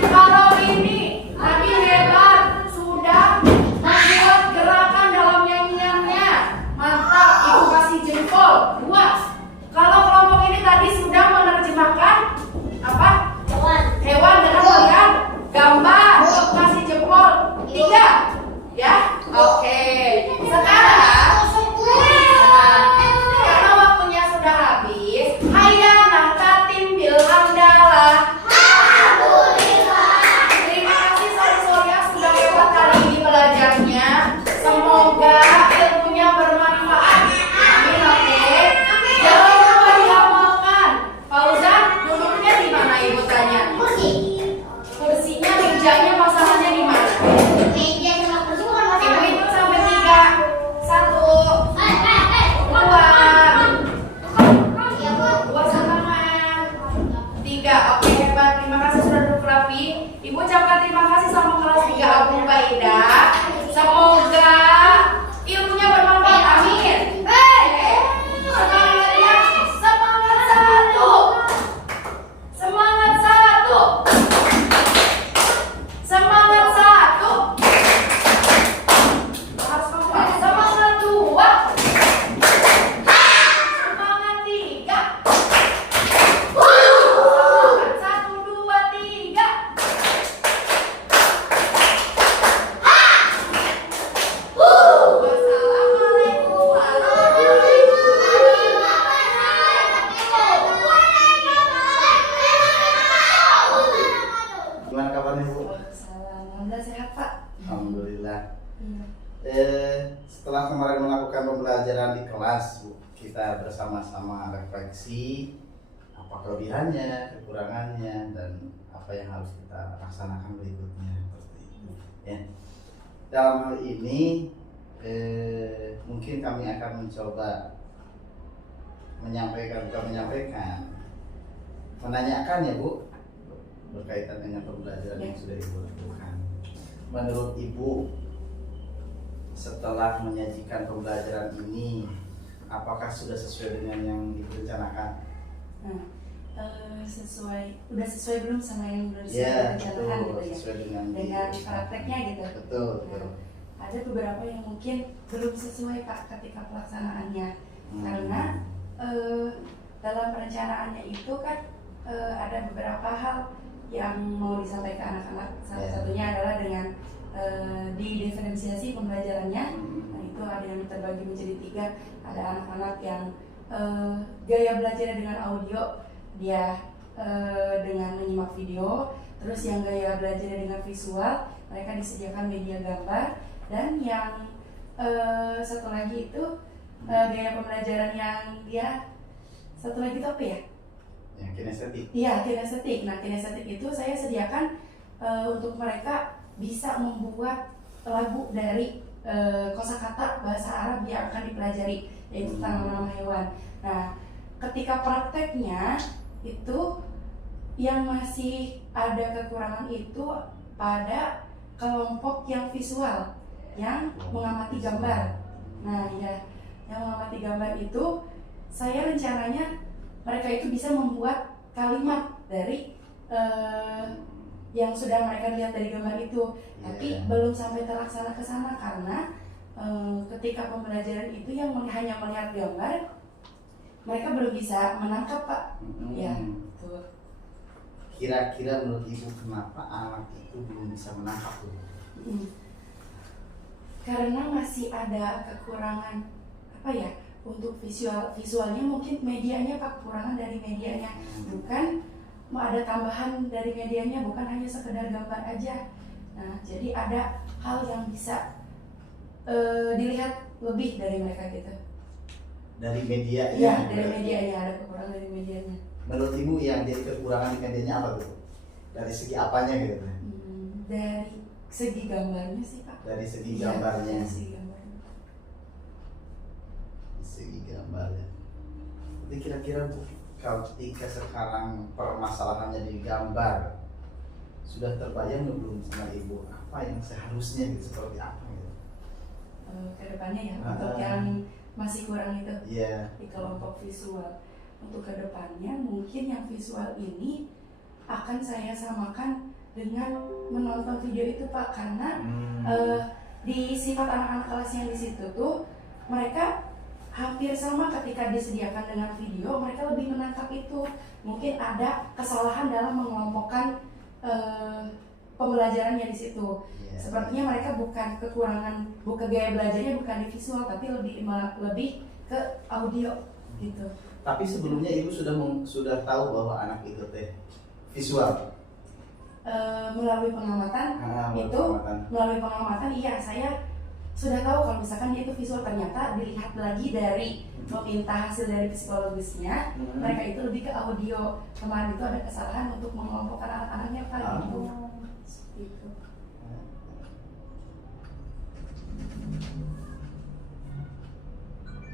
Kalau ini tadi hebat, sudah membuat gerakan dalam nyanyiannya. Mantap, ibu kasih jempol 2. Kalau kelompok ini tadi sudah menerjemahkan apa? Hewan dengan melihat gambar. Ibu kasih jempol 3. Ya, oke. Sekarang karena waktunya sudah habis, hayana katim bilhamdalah. Terima kasih Soria sudah lewat hari ini belajarnya. Semoga ilmunya bermanfaat. Amin, oke. Jangan lupa diamalkan. Fauzan, duduknya di mana ibu tanya? Kursinya, mejanya, pasangannya di mana? Ibu hitung sampai 3. 1, 2 setengah, 3. Oke, hebat. Terima kasih sudah duduk rapi. Ibu ucapkan terima kasih sama kelas 3 Abu Baidah. Semoga ilmunya bermanfaat. Amin. Semangat ya. Semangat 1. Semangat 1. Semangat 1. Harus kompak. Semangat 2. Semangat 3. Semangat 1, 2, 3. Wassalamualaikum warahmatullahi Gimana kabarnya Bu? Alhamdulillah sehat Pak. Alhamdulillah. Iya. Setelah kemarin melakukan pembelajaran di kelas, Bu, kita bersama-sama refleksi apa kelebihannya, kekurangannya, dan apa yang harus kita laksanakan berikutnya. Seperti itu. Ya. Dalam hal ini, mungkin kami akan mencoba menanyakan ya Bu, berkaitan dengan pembelajaran yang sudah Ibu lakukan. Menurut Ibu, setelah menyajikan pembelajaran ini, apakah sudah sesuai dengan yang Ibu rencanakan? Nah, udah sesuai belum sama yang udah Ya, direncanakan betul, gitu ya? sesuai Dengan prakteknya gitu. Betul, betul. Nah, ada beberapa yang mungkin belum sesuai Pak ketika pelaksanaannya, karena dalam perencanaannya itu kan ada beberapa hal yang mau disampaikan anak-anak. Salah satunya adalah dengan didiferensiasi pembelajarannya. Nah, itu ada yang terbagi menjadi 3. Ada anak-anak yang gaya belajar dengan audio, dia dengan menyimak video. Terus yang gaya belajar dengan visual, mereka disediakan media gambar. Dan yang satu lagi itu gaya pembelajaran yang dia satu lagi itu apa ya? Yang kinestetik. Iya, kinestetik. Nah, kinestetik itu saya sediakan untuk mereka bisa membuat lagu dari kosakata bahasa Arab yang akan dipelajari, yaitu tentang nama hewan. Nah, ketika prakteknya itu yang masih ada kekurangan itu pada kelompok yang visual, yang mengamati gambar. Nah, ya, yang mengamati gambar itu saya rencananya mereka itu bisa membuat kalimat dari yang sudah mereka lihat dari gambar itu, tapi belum sampai terlaksana ke sana karena ketika pembelajaran itu yang hanya melihat gambar, mereka belum bisa menangkap Pak. Ya, betul. Kira-kira menurut Ibu kenapa anak itu belum bisa menangkap tuh? Karena masih ada kekurangan apa ya? Untuk visualnya mungkin medianya Pak, kekurangan dari medianya, bukan mau ada tambahan dari medianya, bukan hanya sekedar gambar aja. Nah, jadi ada hal yang bisa dilihat lebih dari mereka gitu. dari media Iya, dari media ya, ada kekurangan dari medianya. Menurut ibu yang jadi kekurangan di medianya apa tuh? Dari segi apanya gitu? Dari segi gambarnya sih Pak. Dari segi Iya, gambarnya. dari segi gambarnya. Segi gambarnya. Jadi kira-kira tuh kalau ketika sekarang permasalahannya di gambar, sudah terbayang belum sama ibu apa yang seharusnya gitu, seperti apa gitu? Kedepannya ya, untuk yang masih kurang itu Iya. di kelompok visual. Untuk kedepannya mungkin yang visual ini akan saya samakan dengan menonton video itu Pak, karena di sifat anak-anak kelas yang di situ tuh mereka hampir sama ketika disediakan dengan video, mereka lebih menangkap itu. Mungkin ada kesalahan dalam mengelompokkan pembelajarannya di situ. Iya. Sepertinya mereka bukan kekurangan, bukan gaya belajarnya bukan di visual, tapi lebih ke audio gitu. Tapi sebelumnya ibu sudah tahu bahwa anak itu teh visual. Melalui pengamatan melalui pengamatan iya, saya sudah tahu kalau misalkan dia itu visual. Ternyata dilihat lagi dari meminta hasil dari psikologisnya, mereka itu lebih ke audio. Kemarin itu ada kesalahan untuk mengelompokkan anak-anaknya Pak gitu. Seperti itu.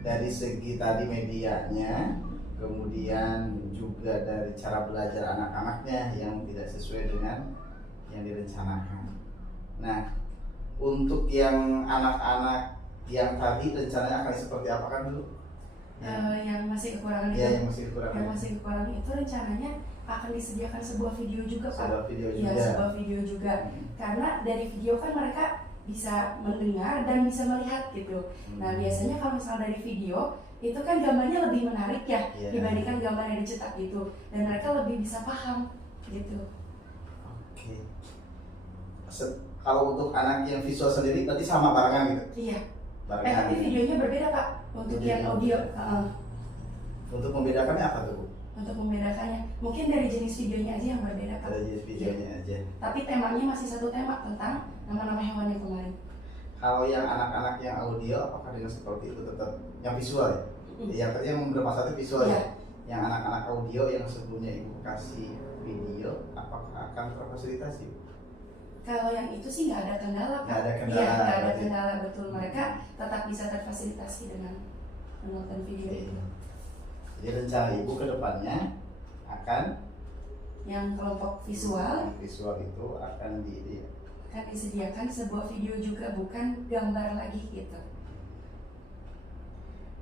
Dari segi tadi medianya, kemudian juga dari cara belajar anak-anaknya yang tidak sesuai dengan yang direncanakan. Nah, untuk yang anak-anak yang tadi rencananya akan seperti apa kan dulu? Yang masih kekurangan itu, Ya, yang masih kekurangan. yang masih kekurangan itu rencananya akan disediakan sebuah video juga Pak. Sebuah video Iya, juga. sebuah video juga. Karena dari video kan mereka bisa mendengar dan bisa melihat gitu. Nah, biasanya kalau misalnya dari video itu kan gambarnya lebih menarik ya dibandingkan gambar yang dicetak gitu, dan mereka lebih bisa paham gitu. Oke. Kalau untuk anak yang visual sendiri berarti sama barengan gitu? Iya. Barengan. Tapi videonya berbeda Pak untuk yang audio. Untuk membedakannya apa tuh Bu? Untuk membedakannya mungkin dari jenis videonya aja yang berbeda Pak. Dari jenis videonya aja. Tapi temanya masih satu tema tentang nama-nama hewan yang kemarin. Kalau yang anak-anak yang audio, apakah dengan seperti itu tetap yang visual ya? Yang tadi yang bermasalah itu visual ya? Yang anak-anak audio yang sebelumnya ibu kasih video, apakah akan terfasilitasi? Kalau yang itu sih nggak ada kendala Pak. Nggak ada kendala, Iya, nggak ada berarti. kendala, betul. Mereka tetap bisa terfasilitasi dengan menonton video itu. Jadi rencana ibu ke depannya akan Yang kelompok visual visual itu akan kan disediakan sebuah video juga, bukan gambar lagi gitu.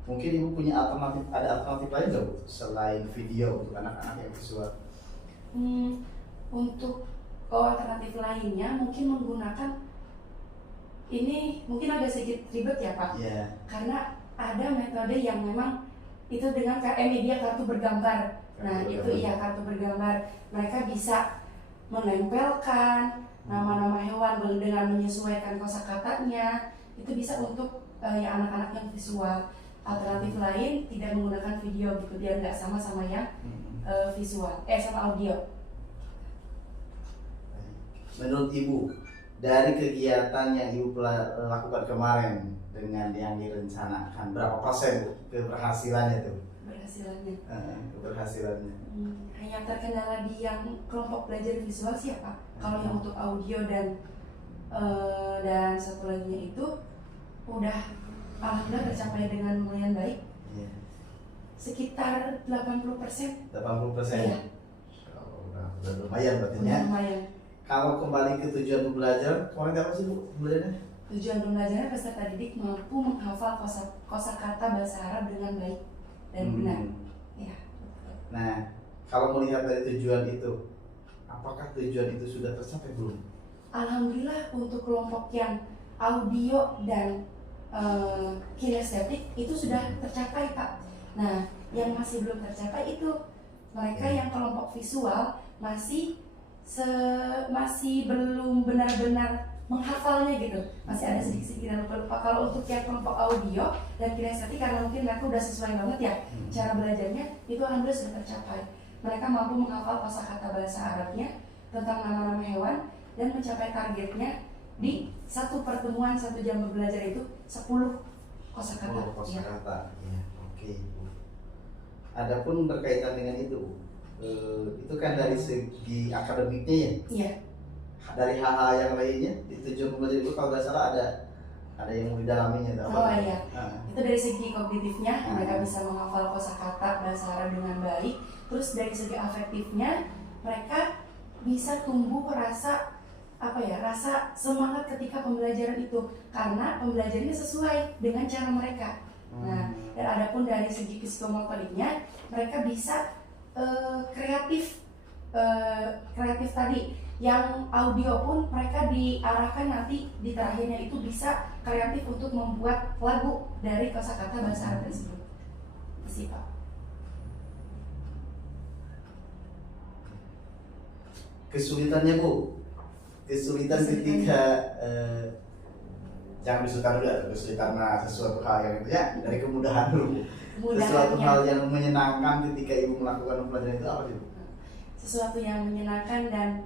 Mungkin ibu punya ada alternatif lain nggak Bu selain video untuk anak-anak yang visual? Untuk alternatif lainnya mungkin menggunakan ini mungkin agak sedikit ribet ya Pak. Iya. Karena ada metode yang memang itu dengan media kartu bergambar. Nah, itu iya kartu bergambar. Mereka bisa menempelkan nama-nama hewan dengan menyesuaikan kosakatanya. Itu bisa untuk ya anak-anak yang visual. Alternatif lain tidak menggunakan video gitu, biar nggak sama yang visual, sama audio. Menurut ibu, dari kegiatan yang ibu lakukan kemarin dengan yang direncanakan, berapa persen keberhasilannya tuh? Keberhasilannya. Hanya terkendala di yang kelompok belajar visual sih ya Pak. Kalau yang untuk audio dan satu laginya itu udah alhamdulillah tercapai dengan lumayan baik. Iya. Sekitar 80%. 80%. Iya. Udah lumayan berarti ya. Lumayan. Kalau kembali ke tujuan belajar, kemarin apa sih Bu belajarnya? Tujuan pembelajaran peserta didik mampu menghafal kosakata bahasa Arab dengan baik dan benar. Ya. Nah, kalau melihat dari tujuan itu, apakah tujuan itu sudah tercapai belum? Alhamdulillah untuk kelompok yang audio dan kinestetik itu sudah tercapai Pak. Nah, yang masih belum tercapai itu mereka yang kelompok visual masih belum benar-benar menghafalnya gitu, masih ada sedikit-sedikit yang lupa-lupa. Kalau untuk yang kelompok audio dan kinestetik karena mungkin mereka udah sesuai banget ya cara belajarnya, itu alhamdulillah sudah tercapai. Mereka mampu menghafal kosakata bahasa Arabnya tentang nama-nama hewan dan mencapai targetnya di satu pertemuan 1 jam belajar itu 10 kosakata. 10 kosakata. Ya. Oke. Adapun berkaitan dengan itu kan dari segi akademiknya ya. Iya. Dari hal-hal yang lainnya di tujuan pembelajaran itu kalau nggak salah ada yang mau didalaminya atau Oh apa? iya. Itu dari segi kognitifnya mereka bisa menghafal kosakata bahasa Arab dengan baik. Terus dari segi afektifnya mereka bisa tumbuh rasa rasa semangat ketika pembelajaran itu karena pembelajarannya sesuai dengan cara mereka. Nah, dan adapun dari segi psikomotoriknya mereka bisa kreatif tadi. Yang audio pun mereka diarahkan nanti di terakhirnya itu bisa kreatif untuk membuat lagu dari kosakata bahasa Arab tersebut. Terima Pak. Kesulitannya Bu, kesulitan ketika jangan kesulitan dulu, kesulitan sesuatu hal yang itu ya dari kemudahan dulu. Sesuatu hal yang menyenangkan ketika Ibu melakukan pembelajaran itu apa sih? Sesuatu yang menyenangkan dan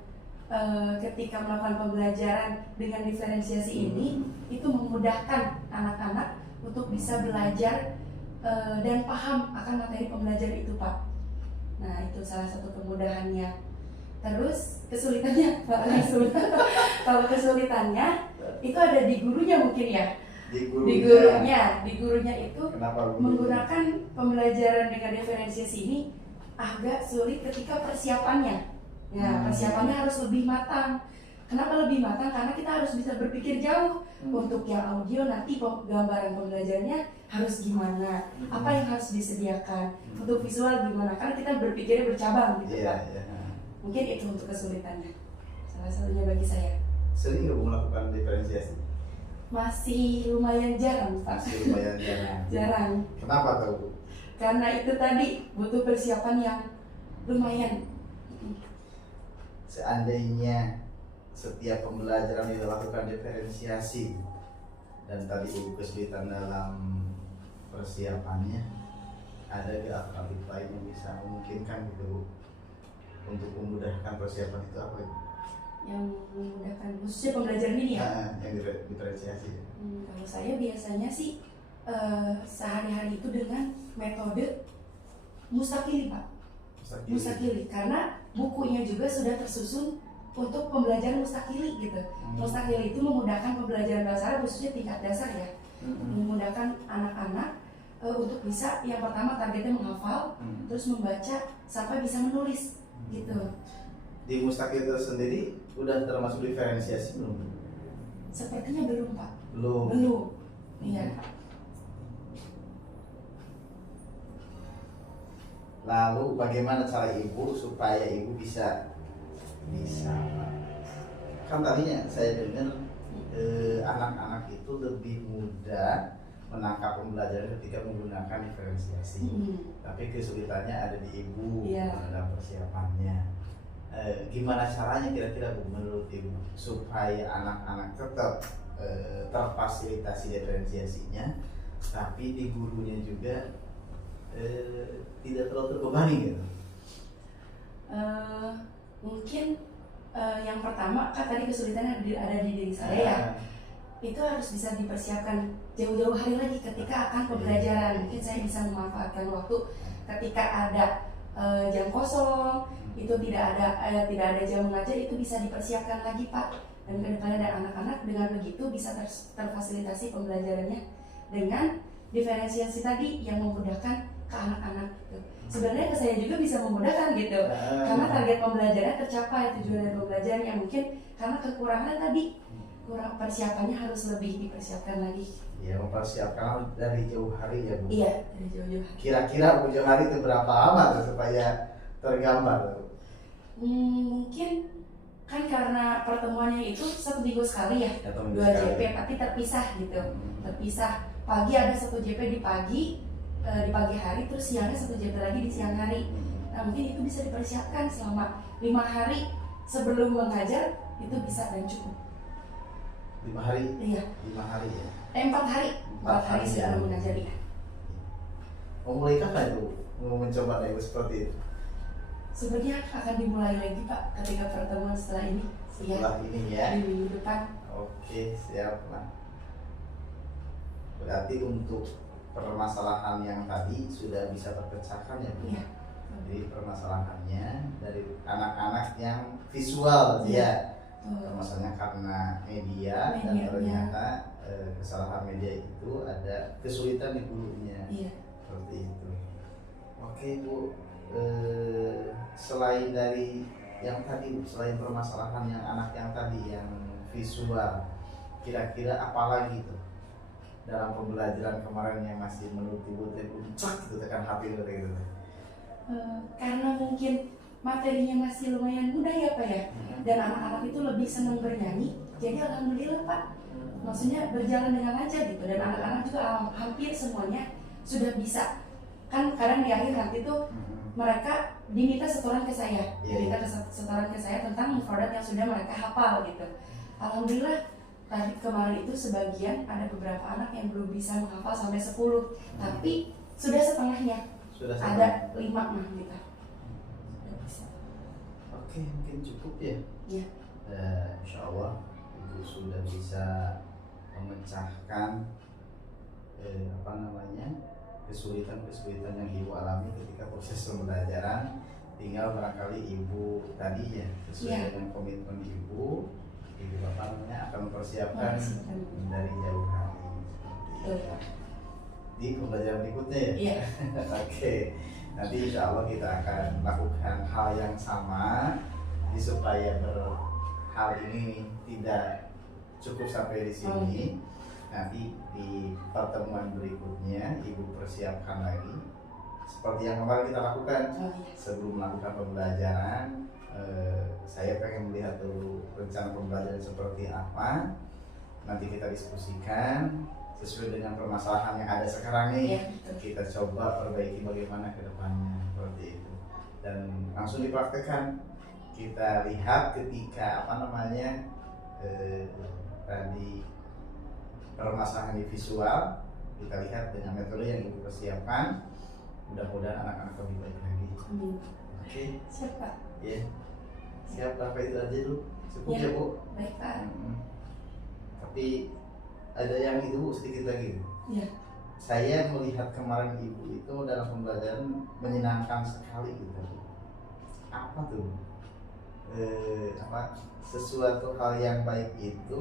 ketika melakukan pembelajaran dengan diferensiasi ini itu memudahkan anak-anak untuk bisa belajar dan paham akan materi pembelajaran itu Pak. Nah itu salah satu kemudahannya. Terus kesulitannya Pak, kalau kesulitannya itu ada di gurunya mungkin ya. Di gurunya itu menggunakan pembelajaran dengan diferensiasi ini agak sulit ketika persiapannya. Ya, persiapannya harus lebih matang. Kenapa lebih matang? Karena kita harus bisa berpikir jauh. Untuk yang audio nanti gambaran pembelajarannya harus gimana, apa yang harus disediakan. Untuk visual gimana? Karena kita berpikirnya bercabang gitu kan. Mungkin itu untuk kesulitannya. Salah satunya bagi saya. Sering nggak melakukan diferensiasi? Masih lumayan jarang Pak. Masih lumayan jarang. Jarang. Kenapa tuh? Karena itu tadi butuh persiapan yang lumayan. Seandainya setiap pembelajaran dilakukan diferensiasi dan tadi kesulitan dalam persiapannya, ada gak alternatif lain yang bisa memungkinkan gitu untuk memudahkan persiapan itu apa itu? Yang memudahkan khususnya pembelajaran ini ya? Yang diferensiasi. Kalau saya biasanya sih sehari-hari itu dengan metode mustakili Pak. Mustakili karena bukunya juga sudah tersusun untuk pembelajaran mustakili gitu. Mustakili itu memudahkan pembelajaran bahasa Arab khususnya tingkat dasar ya. Memudahkan anak-anak untuk bisa yang pertama targetnya menghafal, terus membaca sampai bisa menulis gitu. Di mustakili itu sendiri udah termasuk diferensiasi belum? Sepertinya belum Pak. Belum. Iya. Lalu bagaimana cara Ibu supaya Ibu bisa kan tadinya saya dengar anak-anak itu lebih mudah menangkap pembelajaran ketika menggunakan diferensiasi. Tapi kesulitannya ada di Ibu dalam persiapannya. Gimana caranya kira-kira Bu menurut Ibu supaya anak-anak tetap terfasilitasi diferensiasinya, tapi di gurunya juga tidak terlalu terbebani gitu? Mungkin yang pertama kan tadi kesulitan ada di diri saya ya. Itu harus bisa dipersiapkan jauh-jauh hari lagi ketika akan pembelajaran. Mungkin saya bisa memanfaatkan waktu ketika ada jam kosong, itu tidak ada jam mengajar, itu bisa dipersiapkan lagi Pak. Dan kedepannya dan anak-anak dengan begitu bisa terfasilitasi pembelajarannya dengan diferensiasi tadi yang memudahkan ke anak-anak gitu. Sebenarnya ke saya juga bisa memudahkan gitu, karena target pembelajaran tercapai, tujuan dari pembelajaran yang mungkin karena kekurangan tadi, kurang persiapannya harus lebih dipersiapkan lagi. Ya, mempersiapkan dari jauh hari ya Bu. Iya, dari jauh-jauh hari. Kira-kira jauh hari itu berapa lama tuh supaya tergambar? Mungkin kan karena pertemuannya itu 1 minggu sekali ya, 2 JP, tapi terpisah gitu, terpisah. Pagi ada 1 JP di pagi hari, terus siangnya 1 JP lagi di siang hari. Nah mungkin itu bisa dipersiapkan selama 5 hari sebelum mengajar, itu bisa dan cukup. 5 hari? Iya. 5 hari ya? 4 hari. 4 hari sebelum mengajar ya. Mau mulai kapan itu? Mau mencoba itu seperti itu? Sebenarnya akan dimulai lagi Pak ketika pertemuan setelah ini. Setelah ini ya? Di minggu depan. Oke, siap lah. Berarti untuk permasalahan yang tadi sudah bisa terpecahkan ya Bu. Iya. Jadi permasalahannya dari anak-anak yang visual ya. Masalahnya karena media dan Media, ternyata kesalahan media itu ada kesulitan di hulunya. Iya. Seperti itu. Oke Bu, selain dari yang tadi, selain permasalahan yang anak yang tadi yang visual, kira-kira apa lagi tuh dalam pembelajaran kemarin yang masih menurut Ibu puncak gitu tekan hati gitu? Karena mungkin materinya masih lumayan mudah ya Pak ya, dan anak-anak itu lebih senang bernyanyi, jadi alhamdulillah Pak, maksudnya berjalan dengan lancar gitu, dan anak-anak juga hampir semuanya sudah bisa. Kan kadang di akhir nanti tuh mereka diminta setoran ke saya, setoran ke saya tentang mufradat yang sudah mereka hafal gitu. Alhamdulillah tadi kemarin itu sebagian ada beberapa anak yang belum bisa menghafal sampai 10, tapi sudah setengahnya. Sudah ada 5 mah kita. Sudah bisa. Oke, mungkin cukup ya. Iya. Insya Allah Ibu sudah bisa memecahkan kesulitan yang Ibu alami ketika proses pembelajaran. Tinggal barangkali Ibu tadi ya sesuai dengan komitmen Ibu akan mempersiapkan dari jauh hari. Di pembelajaran berikutnya ya. Iya. Oke. Nanti insya Allah kita akan melakukan hal yang sama supaya hal ini tidak cukup sampai di sini. Nanti di pertemuan berikutnya Ibu persiapkan lagi seperti yang kemarin kita lakukan. Sebelum melakukan pembelajaran, saya pengen melihat dulu rencana pembelajaran seperti apa. Nanti kita diskusikan sesuai dengan permasalahan yang ada sekarang nih. Kita coba perbaiki bagaimana ke depannya seperti itu. Dan langsung dipraktekkan. Kita lihat ketika tadi permasalahan di visual, kita lihat dengan metode yang Ibu persiapkan. Mudah-mudahan anak-anak lebih baik lagi. Oke. Siap Pak. Ya. Siap, Pak, itu aja dulu. Cukup ya Bu. Baik Pak. Tapi ada yang itu Bu, sedikit lagi. Iya. Saya melihat kemarin Ibu itu dalam pembelajaran menyenangkan sekali gitu. Apa tuh? Sesuatu hal yang baik itu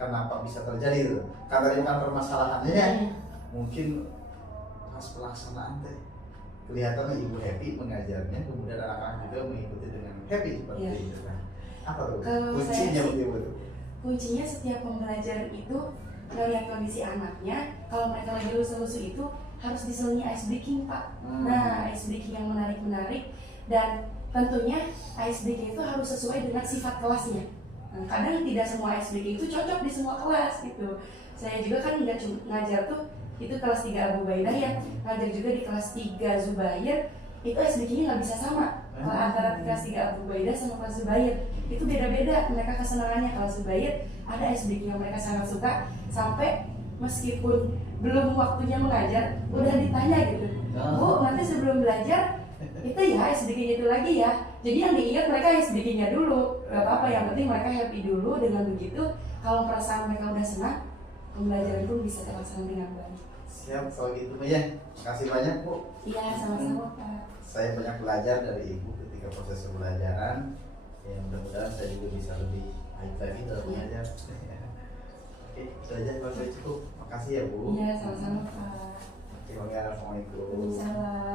kenapa bisa terjadi itu? Karena itu kan permasalahannya mungkin pas pelaksanaan teh kelihatannya Ibu happy mengajarnya, kemudian anak-anak juga mengikuti dengan happy seperti itu kan. Apa tuh kuncinya Ibu? Kuncinya setiap pembelajaran itu melihat kondisi anaknya. Kalau mereka lagi lusu-lusu itu harus diselingi ice breaking Pak. Nah, ice breaking yang menarik-menarik, dan tentunya ice breaking itu harus sesuai dengan sifat kelasnya. Nah, kadang tidak semua ice breaking itu cocok di semua kelas gitu. Saya juga kan nggak cuma ngajar tuh itu kelas 3 Abu Baidah ya, ngajar juga di kelas 3 Zubair, itu ice breakingnya nggak bisa sama. Kalau antara kelas 3 Abu Baidah sama kelas Zubair itu beda-beda mereka kesenangannya. Kalau Zubair ada ice breaking yang mereka sangat suka, sampai meskipun belum waktunya mengajar udah ditanya gitu, Bu nanti sebelum belajar itu ya ice breaking itu lagi ya. Jadi yang diingat mereka ice breakingnya dulu, gak apa-apa, yang penting mereka happy dulu. Dengan begitu kalau perasaan mereka udah senang, pembelajaran pun bisa terlaksana dengan baik. Siap kalau gitu ya. Kasih banyak Bu. Iya, sama-sama Pak. Saya banyak belajar dari Ibu ketika proses pembelajaran. Ya mudah-mudahan saya juga bisa lebih baik lagi dalam mengajar. Oke, itu aja Pak, cukup. Makasih ya Bu. Iya, sama-sama Pak. Oke, assalamualaikum. Waalaikumsalam.